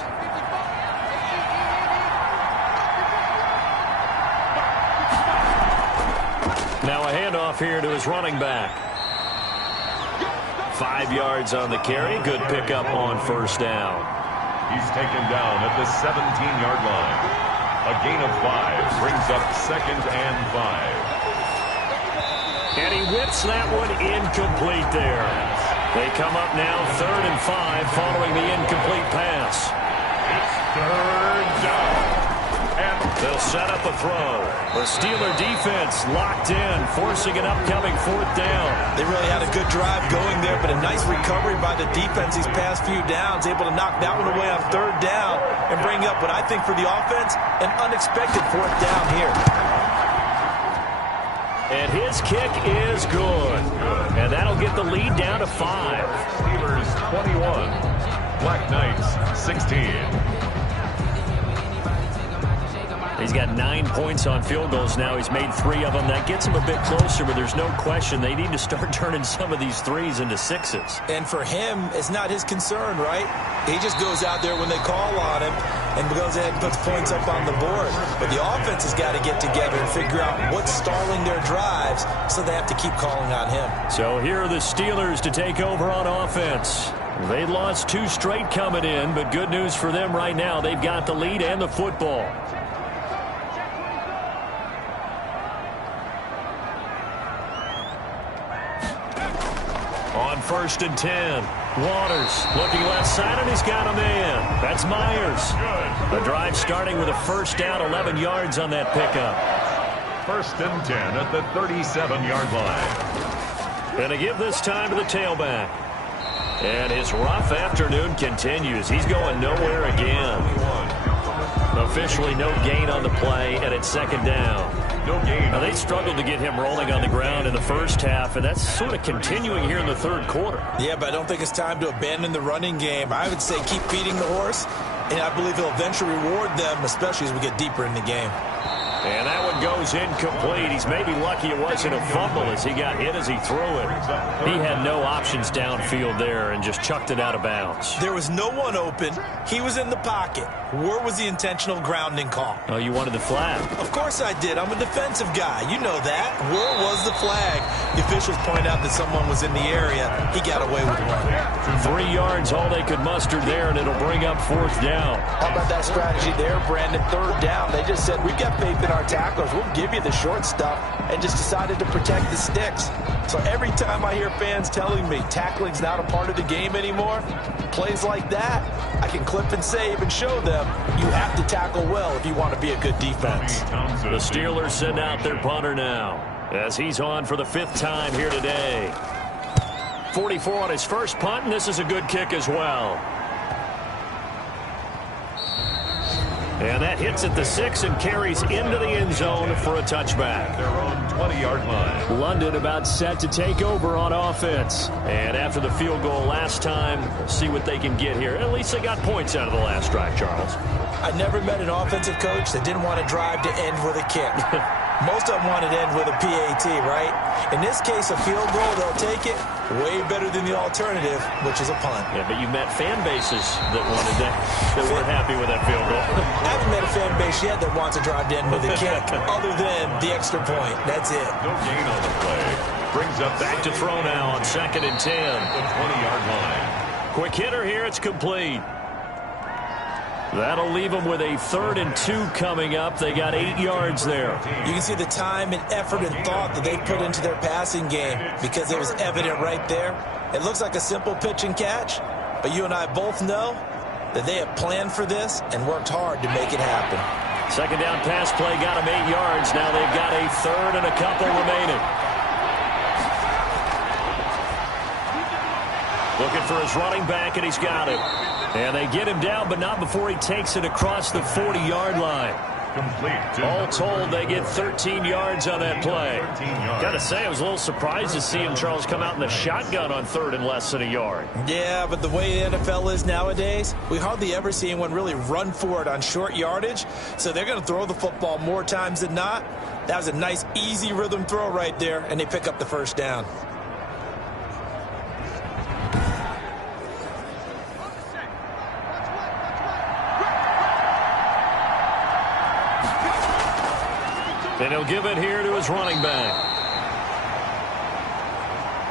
Now a handoff here to his running back. 5 yards on the carry. Good pickup on first down. He's taken down at the 17-yard line. A gain of 5 brings up 2nd and 5. And he whips that one incomplete there. They come up now 3rd and 5 following the incomplete pass. It's 3rd down. And they'll set up a throw. The Steeler defense locked in, forcing an upcoming 4th down. They really had a good drive going there, but a nice recovery by the defense these past few downs, able to knock that one away on 3rd down and bring up what I think for the offense, an unexpected 4th down here. And his kick is good. And that'll get the lead down to 5. Steelers 21, Black Knights 16. He's got 9 points on field goals now. He's made 3 of them. That gets him a bit closer, but there's no question they need to start turning some of these 3s into 6s. And for him, it's not his concern, right? He just goes out there when they call on him and goes ahead and puts points up on the board. But the offense has got to get together and figure out what's stalling their drives, so they have to keep calling on him. So here are the Steelers to take over on offense. They lost 2 straight coming in, but good news for them right now. They've got the lead and the football. On 1st and 10, Waters looking left side, and he's got a man. That's Myers. The drive starting with a first down, 11 yards on that pickup. 1st and 10 at the 37-yard line. Going to give this time to the tailback. And his rough afternoon continues. He's going nowhere again. Officially no gain on the play, and it's 2nd down. No gain. Now, they struggled to get him rolling on the ground in the first half, and that's sort of continuing here in the 3rd quarter. Yeah, but I don't think it's time to abandon the running game. I would say keep feeding the horse, and I believe he'll eventually reward them, especially as we get deeper in the game. And that one goes incomplete. He's maybe lucky it wasn't a fumble as he got hit as he threw it. He had no options downfield there and just chucked it out of bounds. There was no one open. He was in the pocket. Where was the intentional grounding call? Oh, you wanted the flag. Of course I did. I'm a defensive guy. You know that. Where was the flag? The officials point out that someone was in the area. He got away with one. 3 yards, all they could muster there, and it'll bring up 4th down. How about that strategy there, Brandon? 3rd down. They just said, we've got faith in our tacklers. We'll give you the short stuff, and just decided to protect the sticks. So every time I hear fans telling me tackling's not a part of the game anymore, plays like that, I can clip and save and show them you have to tackle well if you want to be a good defense. The Steelers send out their punter now as he's on for the 5th time here today. 44 on his first punt, and this is a good kick as well. And that hits at the 6 and carries into the end zone for a touchback. They're on 20-yard line. London about set to take over on offense. And after the field goal last time, we'll see what they can get here. At least they got points out of the last drive, Charles. I never met an offensive coach that didn't want to drive to end with a kick. Most of them want it end with a PAT, right? In this case, a field goal, they'll take it. Way better than the alternative, which is a punt. Yeah, but you've met fan bases that wanted that weren't happy with that field goal. I haven't met a fan base yet that wants to drive in with a kick other than the extra point. That's it. No gain on the play. Brings up Back to throw now on 2nd and 10. the 20-yard line. Quick hitter here. It's complete. That'll leave them with a 3rd and 2 coming up. They got 8 yards there. You can see the time and effort and thought that they put into their passing game because it was evident right there. It looks like a simple pitch and catch, but you and I both know that they have planned for this and worked hard to make it happen. 2nd down pass play got them 8 yards. Now they've got a 3rd and a couple remaining. Looking for his running back, and he's got it. And they get him down, but not before he takes it across the 40-yard line. Complete. All told, they get 13 yards on that play. Got to say, I was a little surprised to see him, Charles, come out in the shotgun on 3rd and less than a yard. Yeah, but the way the NFL is nowadays, we hardly ever see anyone really run for it on short yardage. So they're going to throw the football more times than not. That was a nice, easy rhythm throw right there, and they pick up the 1st down. And he'll give it here to his running back.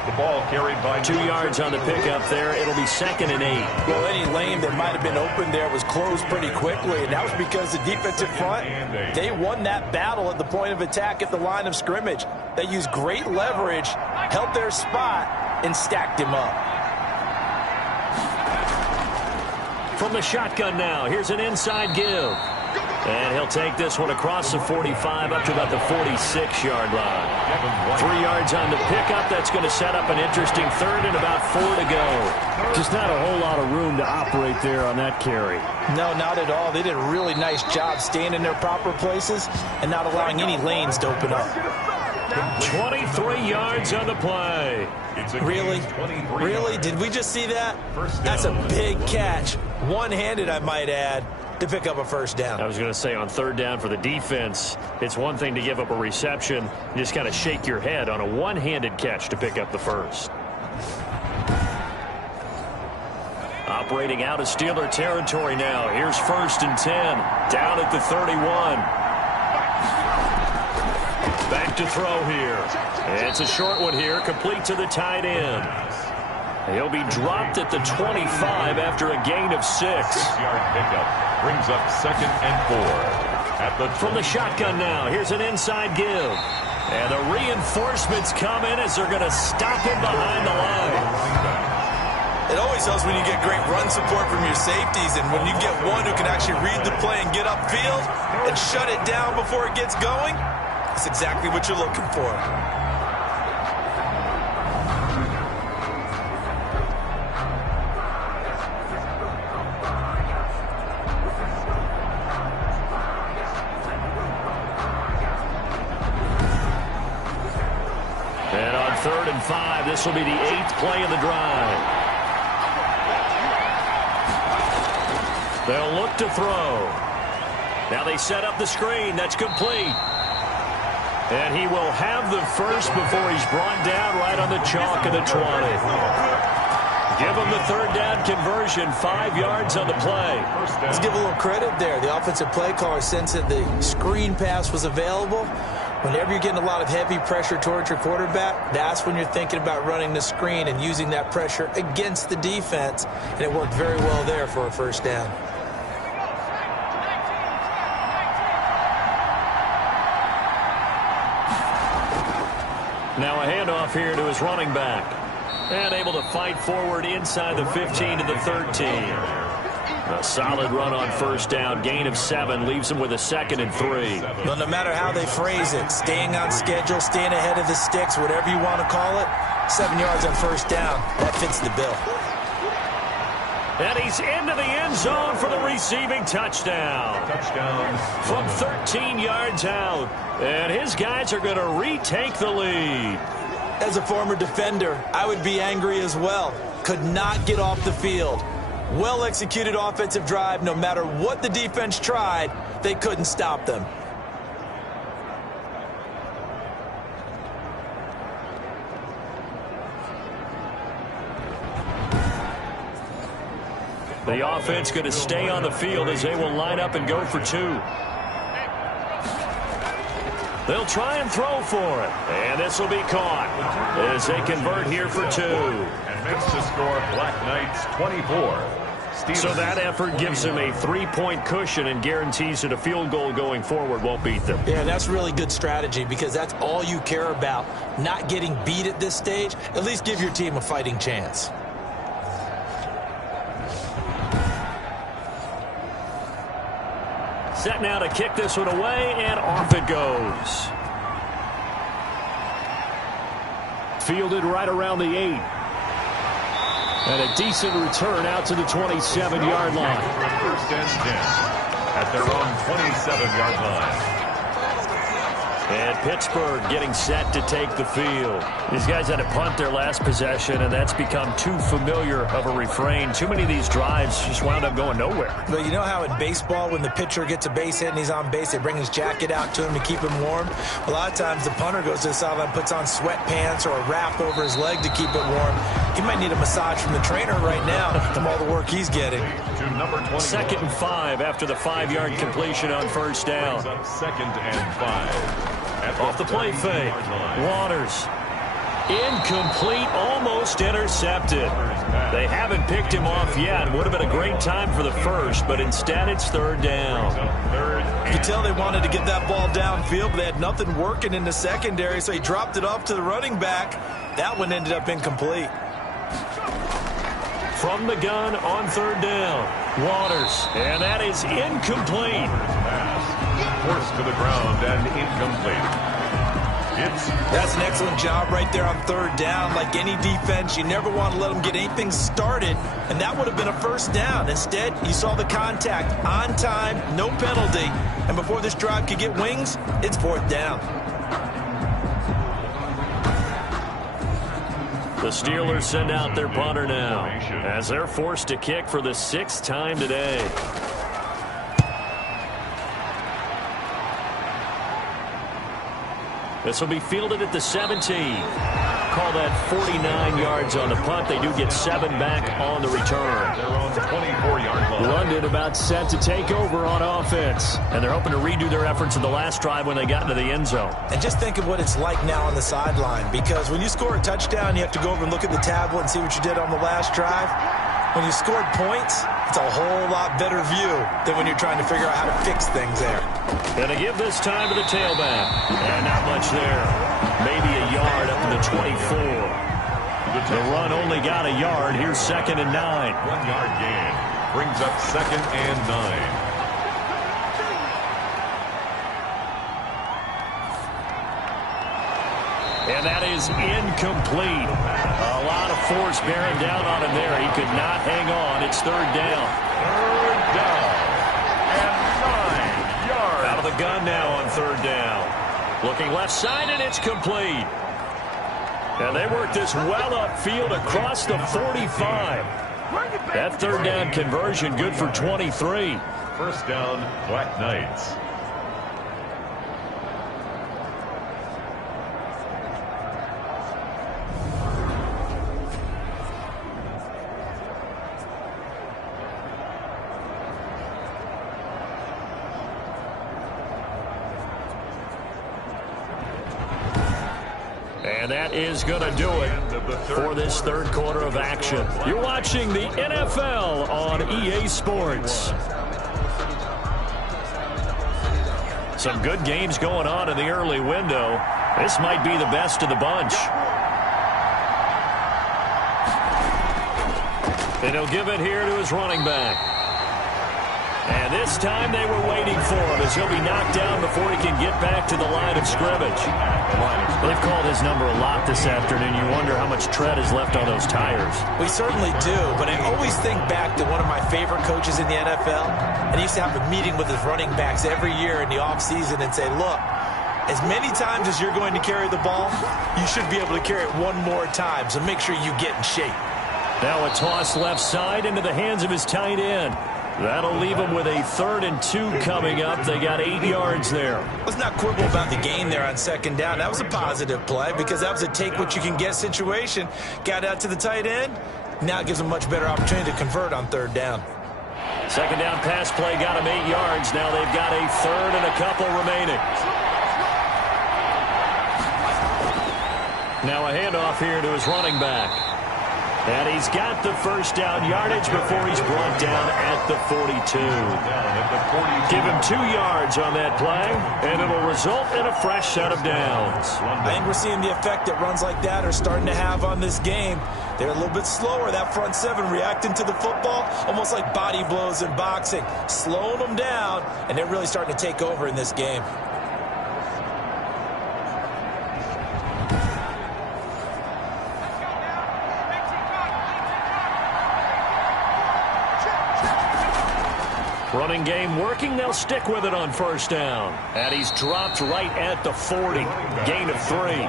The ball carried by 2 yards on the pickup there. It'll be 2nd and 8. Well, any lane that might have been open there was closed pretty quickly, and that was because the defensive front, they won that battle at the point of attack at the line of scrimmage. They used great leverage, held their spot, and stacked him up. From the shotgun now, here's an inside give. And he'll take this one across the 45 up to about the 46-yard line. 3 yards on the pickup. That's going to set up an interesting 3rd and about 4 to go. Just not a whole lot of room to operate there on that carry. No, not at all. They did a really nice job staying in their proper places and not allowing any lanes to open up. 23 yards on the play. Really? Really? Did we just see that? That's a big catch. One-handed, I might add, to pick up a 1st down. I was going to say on 3rd down for the defense, it's one thing to give up a reception. You just kind of shake your head on a one-handed catch to pick up the 1st. Operating out of Steeler territory now. Here's 1st and 10. Down at the 31. Back to throw here. It's a short one here, complete to the tight end. He'll be dropped at the 25 after a gain of 6. 6-yard pickup brings up 2nd and 4. From the shotgun now, here's an inside give. And the reinforcements come in as they're going to stop him behind the line. It always helps when you get great run support from your safeties, and when you get one who can actually read the play and get upfield and shut it down before it gets going, that's exactly what you're looking for. And on 3rd and 5, this will be the 8th play of the drive. They'll look to throw. Now they set up the screen. That's complete. And he will have the 1st before he's brought down right on the chalk of the 20. Give him the 3rd down conversion. 5 yards on the play. Let's give a little credit there. The offensive play caller sensed that the screen pass was available. Whenever you're getting a lot of heavy pressure towards your quarterback, that's when you're thinking about running the screen and using that pressure against the defense. And it worked very well there for a 1st down. Now a handoff here to his running back. And able to fight forward inside the 15 to the 13. A solid run on 1st down. Gain of 7 leaves him with a 2nd and 3. Well, no matter how they phrase it, staying on schedule, staying ahead of the sticks, whatever you want to call it, 7 yards on 1st down, that fits the bill. And he's into the end zone for the receiving touchdown. From 13 yards out. And his guys are going to retake the lead. As a former defender, I would be angry as well. Could not get off the field. Well-executed offensive drive. No matter what the defense tried, they couldn't stop them. The offense going to stay on the field as they will line up and go for 2. They'll try and throw for it. And this will be caught as they convert here for 2. And makes the score Black Knights 24. So that effort gives them a 3-point cushion and guarantees that a field goal going forward won't beat them. Yeah, that's really good strategy because that's all you care about. Not getting beat at this stage. At least give your team a fighting chance. Set now to kick this one away, and off it goes. Fielded right around the 8. And a decent return out to the 27-yard line. First and 10 at their own 27-yard line. And Pittsburgh getting set to take the field. These guys had to punt their last possession, and that's become too familiar of a refrain. Too many of these drives just wound up going nowhere. But you know how in baseball, when the pitcher gets a base hit and he's on base, they bring his jacket out to him to keep him warm? A lot of times the punter goes to the sideline, puts on sweatpants or a wrap over his leg to keep it warm. He might need a massage from the trainer right now from all the work he's getting. To number 20. 2nd and 5 after the 5-yard completion on first down. Up 2nd and 5. Off the play fake. Waters. Incomplete, almost intercepted. They haven't picked him off yet. Would have been a great time for the first, but instead it's 3rd down. You could tell they wanted to get that ball downfield, but they had nothing working in the secondary, so he dropped it off to the running back. That one ended up incomplete. From the gun on 3rd down. Waters. And that is incomplete. Forced to the ground and incomplete. That's an excellent job right there on 3rd down. Like any defense, you never want to let them get anything started, and that would have been a 1st down. Instead, you saw the contact on time, no penalty, and before this drive could get wings, it's 4th down. The Steelers send out their punter now as they're forced to kick for the 6th time today. This will be fielded at the 17. Call that 49 yards on the punt. They do get 7 back on the return. Their own 24-yard line. London about set to take over on offense. And they're hoping to redo their efforts in the last drive when they got into the end zone. And just think of what it's like now on the sideline, because when you score a touchdown, you have to go over and look at the tablet and see what you did on the last drive. When you scored points, it's a whole lot better view than when you're trying to figure out how to fix things there. Going to give this time to the tailback. And not much there. Maybe a yard up to the 24. The run only got a yard. Here's 2nd and 9. 1-yard gain. Brings up 2nd and 9. And that is incomplete. A lot of force bearing down on him there. He could not hang on. It's 3rd down. 3rd down. And 9 yards. Out of the gun now on 3rd down. Looking left side, and it's complete. And they work this well upfield across the 45. That 3rd down conversion good for 23. 1st down, Black Knights. And that is going to do it for this 3rd quarter of action. You're watching the NFL on EA Sports. Some good games going on in the early window. This might be the best of the bunch. And he'll give it here to his running back. And this time they were waiting for him as he'll be knocked down before he can get back to the line of scrimmage. They've called his number a lot this afternoon. You wonder how much tread is left on those tires. We certainly do, but I always think back to one of my favorite coaches in the NFL, and he used to have a meeting with his running backs every year in the offseason and say, look, as many times as you're going to carry the ball, you should be able to carry it one more time, so make sure you get in shape. Now a toss left side into the hands of his tight end. That'll leave them with a 3rd and 2 coming up. They got 8 yards there. Let's not quibble about the gain there on 2nd down. That was a positive play because that was a take-what-you-can-get situation. Got out to the tight end, Now it gives them much better opportunity to convert on third down. Second down pass play got him 8 yards. Now they've got a third and a couple remaining. Now a handoff here to his running back. And he's got the first down yardage before he's brought down at the 42. Give him 2 yards on that play, and it'll result in a fresh set of downs. I think we're seeing the effect that runs like that are starting to have on this game. They're a little bit slower, that front seven, reacting to the football, almost like body blows in boxing, slowing them down, and they're really starting to take over in this game. Running game working. They'll stick with it on first down. And he's dropped right at the 40. Gain of 3.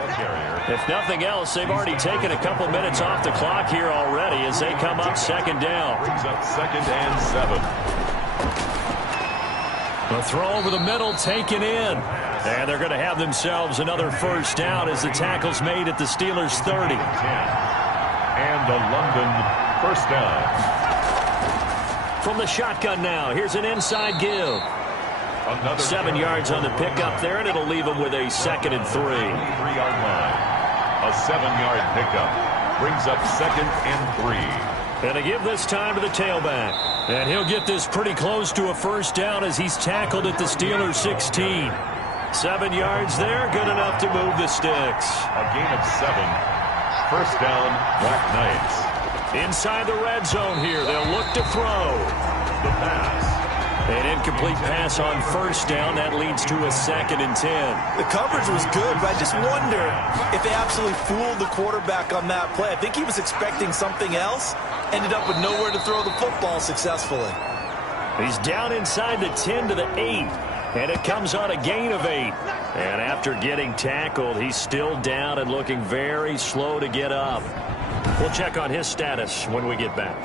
If nothing else, they've already taken a couple minutes off the clock here already as they come up second down. Brings up 2nd and 7. The throw over the middle taken in. And they're going to have themselves another first down as the tackle's made at the Steelers' 30. And the London first down. From the shotgun now, here's an inside give. 7 yards on the pickup there, and it'll leave them with a 2nd and 3. 3-yard line. A 7-yard pickup. Brings up 2nd and 3. And to give this time to the tailback. And he'll get this pretty close to a first down as he's tackled at the Steelers' 16. 7 yards there, good enough to move the sticks. A gain of 7. First down, Black Knights. Inside the red zone here, they'll look to throw. The pass. An incomplete pass on first down. That leads to a 2nd and 10. The coverage was good, but I just wonder if they absolutely fooled the quarterback on that play. I think he was expecting something else. Ended up with nowhere to throw the football successfully. He's down inside the 10 to the 8. And it comes on a gain of 8. And after getting tackled, he's still down and looking very slow to get up. We'll check on his status when we get back.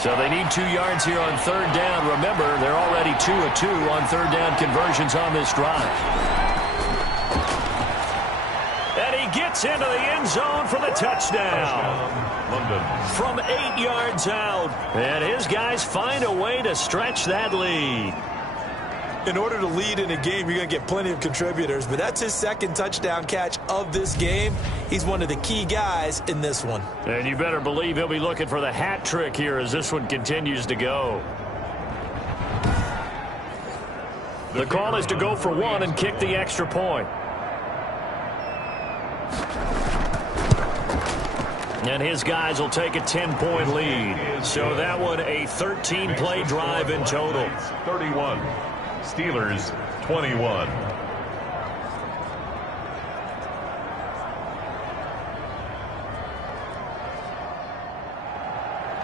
So they need 2 yards here on third down. Remember, they're already 2 of 2 on third down conversions on this drive. And he gets into the end zone for the touchdown. London. From 8 yards out. And his guys find a way to stretch that lead. In order to lead in a game, you're going to get plenty of contributors, but that's his 2nd touchdown catch of this game. He's one of the key guys in this one. And you better believe he'll be looking for the hat trick here as this one continues to go. The call is to go for 1 and kick the extra point. And his guys will take a 10-point lead. So that one a 13-play drive in total. 31. Steelers 21.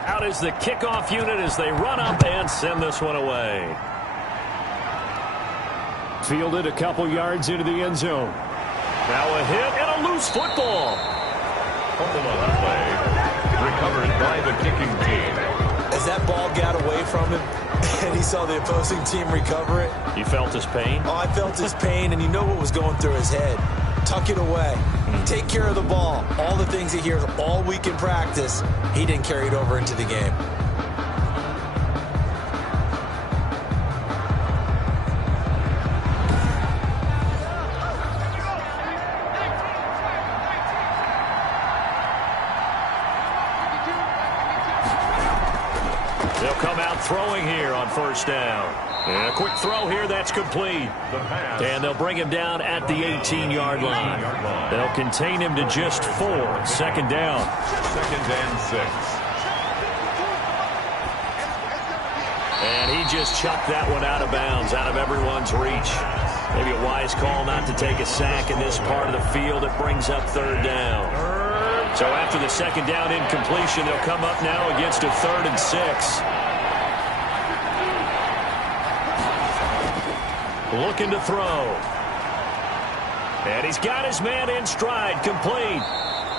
Out is the kickoff unit as they run up and send this one away. Fielded a couple yards into the end zone. Now a hit and a loose football. Fumble on the play. Recovered by the kicking team. As that ball got away from him and he saw the opposing team recover it. You felt his pain? Oh, I felt his pain, and you know what was going through his head. Tuck it away. Take care of the ball. All the things he hears all week in practice, he didn't carry it over into the game. They'll come out throwing here on first down. And a quick throw here, that's complete. And they'll bring him down at the 18-yard line. They'll contain him to just 4. Second down. 2nd and 6. And he just chucked that one out of bounds, out of everyone's reach. Maybe a wise call not to take a sack in this part of the field. It brings up third down. So after the second down incompletion, they'll come up now against a 3rd and 6. Looking to throw. And he's got his man in stride, complete.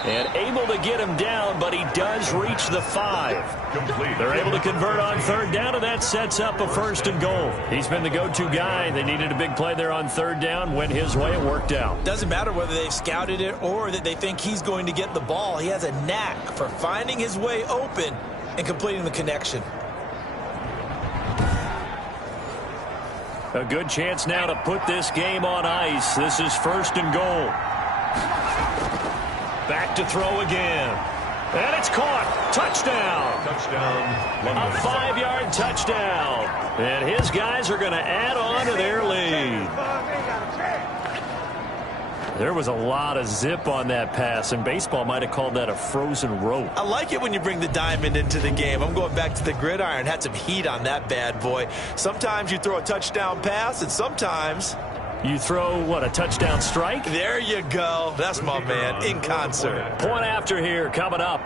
And able to get him down, but he does reach the 5. Complete. They're able to convert on third down, and that sets up a first and goal. He's been the go-to guy. They needed a big play there on third down. Went his way. It worked out. Doesn't matter whether they've scouted it or that they think he's going to get the ball. He has a knack for finding his way open and completing the connection. A good chance now to put this game on ice. This is first and goal. Back to throw again. And it's caught. Touchdown. Touchdown. A 5-yard touchdown. And his guys are going to add on to their lead. There was a lot of zip on that pass, and baseball might have called that a frozen rope. I like it when you bring the diamond into the game. I'm going back to the gridiron. Had some heat on that bad boy. Sometimes you throw a touchdown pass, and sometimes you throw, what, a touchdown strike? There you go. That's my man in concert. Point after here coming up.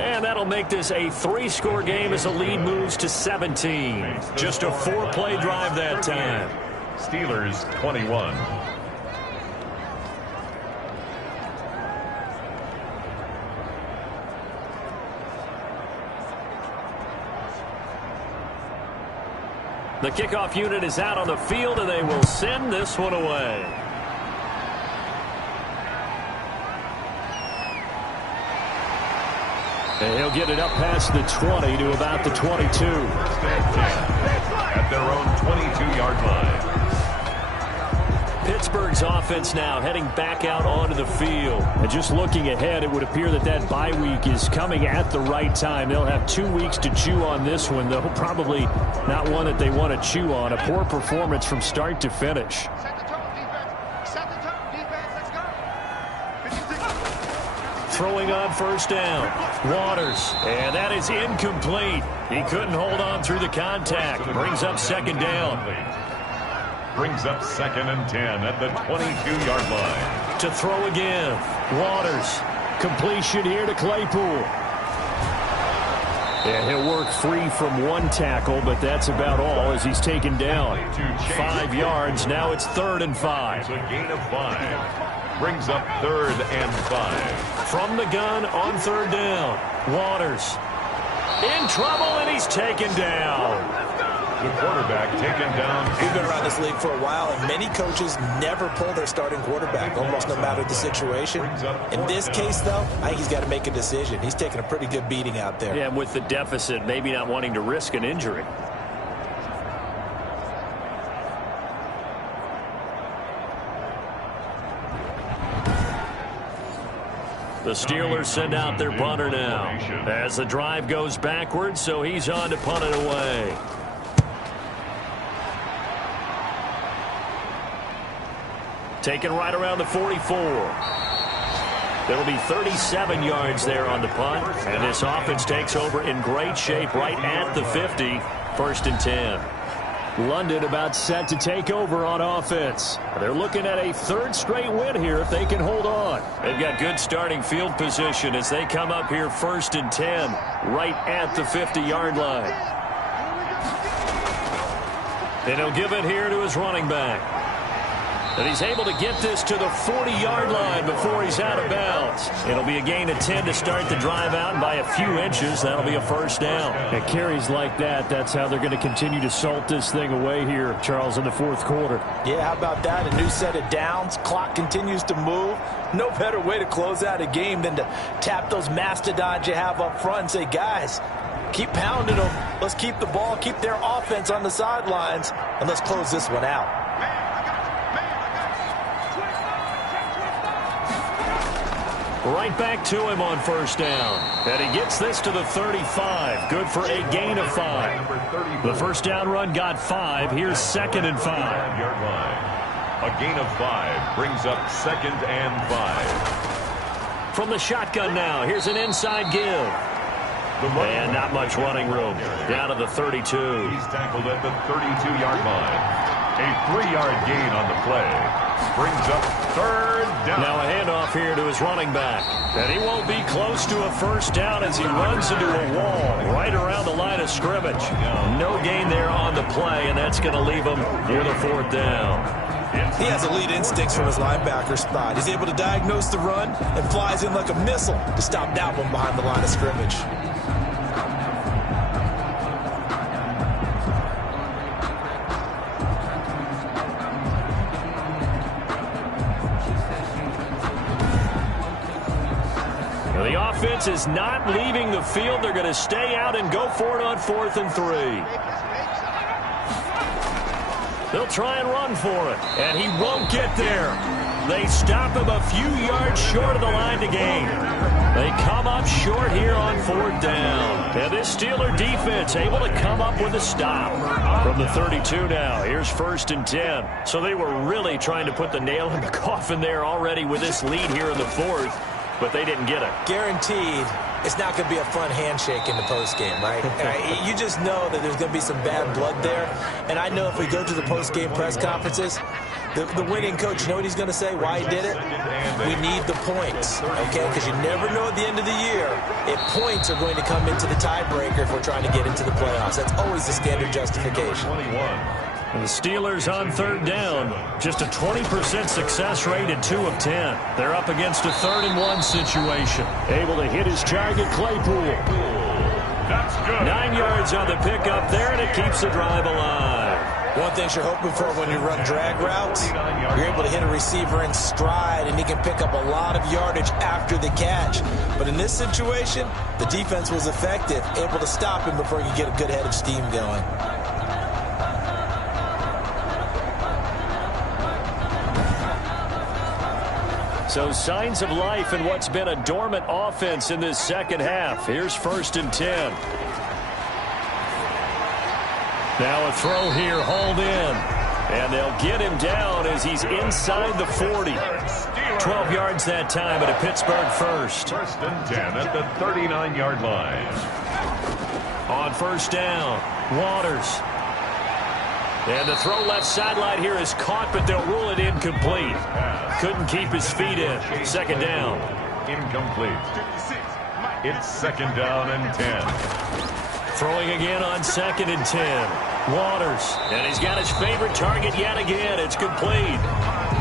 And that'll make this a 3-score game as the lead moves to 17. Just a 4-play drive that time. Steelers 21. The kickoff unit is out on the field, and they will send this one away. And he'll get it up past the 20 to about the 22. At their own 22-yard line. Pittsburgh's offense now heading back out onto the field. And just looking ahead, it would appear that that bye week is coming at the right time. They'll have 2 weeks to chew on this one, though probably not one that they want to chew on. A poor performance from start to finish. Throwing on first down. Waters. And that is incomplete. He couldn't hold on through the contact. Brings up second down. Brings up 2nd and 10 at the 22-yard line. To throw again. Waters. Completion here to Claypool. And he'll work free from one tackle, but that's about all as he's taken down. 5 yards. Now it's 3rd and 5. It's a gain of 5. Brings up 3rd and 5. From the gun on third down. Waters. In trouble, and he's taken down. The quarterback taken down. We've been around this league for a while, and many coaches never pull their starting quarterback, almost no matter the situation. In this case, though, I think he's got to make a decision. He's taking a pretty good beating out there. Yeah, and with the deficit, maybe not wanting to risk an injury. The Steelers send out their punter now as the drive goes backwards, so he's on to punt it away. Taken right around the 44. It'll be 37 yards there on the punt, and this offense takes over in great shape right at the 50. 1st and 10. London about set to take over on offense. They're looking at a 3rd straight win here if they can hold on. They've got good starting field position as they come up here 1st and 10 right at the 50-yard line. And he'll give it here to his running back. And he's able to get this to the 40-yard line before he's out of bounds. It'll be a gain of 10 to start the drive out, and by a few inches, that'll be a first down. And carries like that, that's how they're going to continue to salt this thing away here, Charles, in the 4th quarter. Yeah, how about that? A new set of downs. Clock continues to move. No better way to close out a game than to tap those mastodons you have up front and say, guys, keep pounding them. Let's keep the ball, keep their offense on the sidelines, and let's close this one out. Right back to him on first down. And he gets this to the 35. Good for a gain of 5. The first down run got 5. Here's 2nd and 5. A gain of 5 brings up 2nd and 5. From the shotgun now, here's an inside give. And not much running room. Down to the 32. He's tackled at the 32-yard line. A 3-yard gain on the play. Brings up 3rd down. Now a handoff here to his running back. And he won't be close to a first down as he runs into a wall right around the line of scrimmage. No gain there on the play, and that's going to leave him with a 4th down. He has elite instincts from his linebacker spot. He's able to diagnose the run and flies in like a missile to stop that one behind the line of scrimmage. The offense is not leaving the field. They're going to stay out and go for it on 4th and 3. They'll try and run for it, and he won't get there. They stop him a few yards short of the line to gain. They come up short here on 4th down. And this Steeler defense able to come up with a stop. From the 32 now, here's 1st and 10. So they were really trying to put the nail in the coffin there already with this lead here in the 4th. But they didn't get it. Guaranteed, it's not going to be a fun handshake in the postgame, right? You just know that there's going to be some bad blood there. And I know if we go to the postgame press conferences, the winning coach, you know what he's going to say, why he did it? We need the points, okay? Because you never know at the end of the year if points are going to come into the tiebreaker if we're trying to get into the playoffs. That's always the standard justification. And the Steelers on 3rd down, just a 20% success rate at 2 of 10. They're up against a 3rd and 1 situation. Able to hit his target, Claypool. That's good. 9 yards on the pickup there, and it keeps the drive alive. One thing you're hoping for when you run drag routes, you're able to hit a receiver in stride, and he can pick up a lot of yardage after the catch. But in this situation, the defense was effective, able to stop him before he could get a good head of steam going. So signs of life in what's been a dormant offense in this second half. Here's 1st and 10. Now a throw here, hauled in. And they'll get him down as he's inside the 40. 12 yards that time at a Pittsburgh first. 1st and 10 at the 39-yard line. On 1st down, Waters. And the throw left sideline here is caught, but they'll rule it incomplete. Couldn't keep his feet in. 2nd down. Incomplete. It's 2nd down and 10. Throwing again on 2nd and 10. Waters. And he's got his favorite target yet again. It's complete.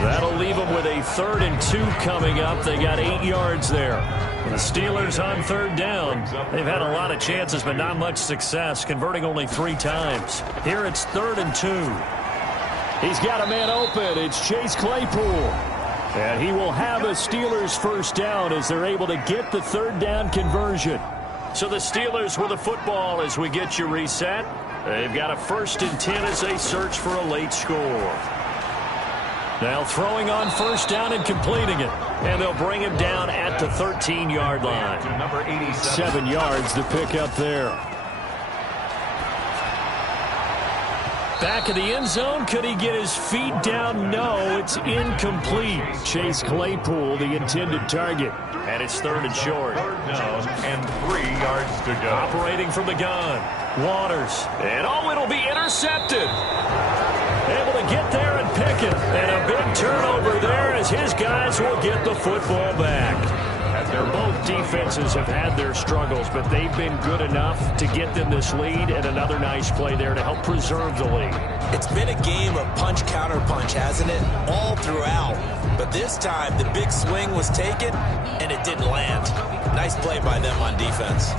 That'll leave him with a 3rd and 2 coming up. They got 8 yards there. The Steelers on 3rd down. They've had a lot of chances, but not much success, converting only 3 times. Here it's 3rd and 2. He's got a man open. It's Chase Claypool. And he will have a Steelers 1st down as they're able to get the 3rd down conversion. So the Steelers with the football as we get you reset. They've got a 1st and 10 as they search for a late score. Now throwing on 1st down and completing it. And they'll bring him down at the 13-yard line. To number 87. 7 yards to pick up there. Back of the end zone. Could he get his feet down? No, it's incomplete. Chase Claypool, the intended target. And it's 3rd and short. 3rd down and 3 yards to go. Operating from the gun. Waters. And it'll be intercepted. Able to get there and pick it. And a big turnover there as his guys will get the football back. Both defenses have had their struggles, but they've been good enough to get them this lead, and another nice play there to help preserve the lead. It's been a game of punch-counter-punch, hasn't it? All throughout. But this time, the big swing was taken, and it didn't land. Nice play by them on defense.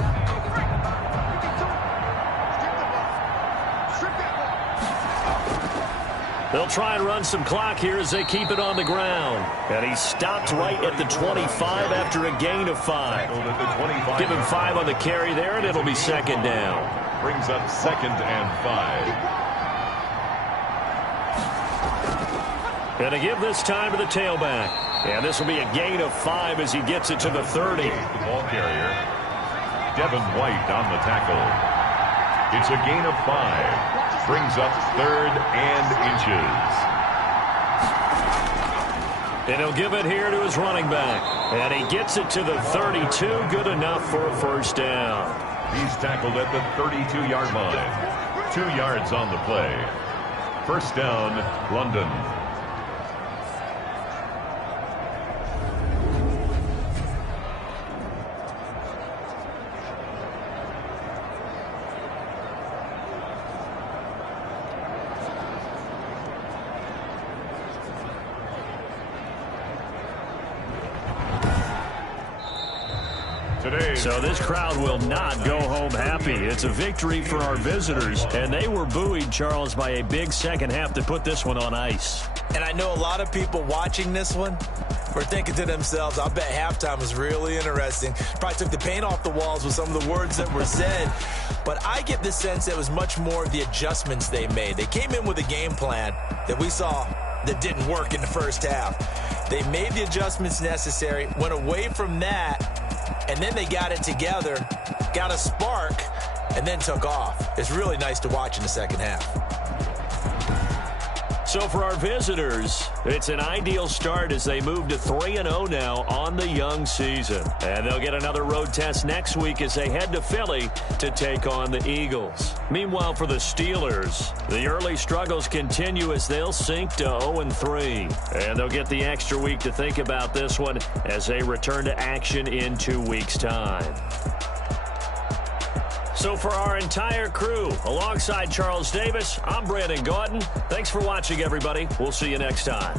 They'll try and run some clock here as they keep it on the ground. And he stopped right at the 25 after a gain of 5. Give him 5 on the carry there, and it'll be 2nd down. Brings up 2nd and 5. And to give this time to the tailback. And this will be a gain of 5 as he gets it to the 30. The ball carrier, Devin White on the tackle. It's a gain of 5. Brings up 3rd and inches. And he'll give it here to his running back. And he gets it to the 32. Good enough for a 1st down. He's tackled at the 32-yard line. 2 yards on the play. 1st down, London. So this crowd will not go home happy. It's a victory for our visitors, and they were buoyed, Charles, by a big second half to put this one on ice. And I know a lot of people watching this one were thinking to themselves, I bet halftime was really interesting. Probably took the paint off the walls with some of the words that were said. But I get the sense it was much more of the adjustments they made. They came in with a game plan that we saw that didn't work in the first half. They made the adjustments necessary, went away from that, and then they got it together, got a spark, and then took off. It's really nice to watch in the second half. So for our visitors, it's an ideal start as they move to 3-0 now on the young season. And they'll get another road test next week as they head to Philly to take on the Eagles. Meanwhile, for the Steelers, the early struggles continue as they'll sink to 0-3. And they'll get the extra week to think about this one as they return to action in 2 weeks' time. So for our entire crew, alongside Charles Davis, I'm Brandon Gaudin. Thanks for watching, everybody. We'll see you next time.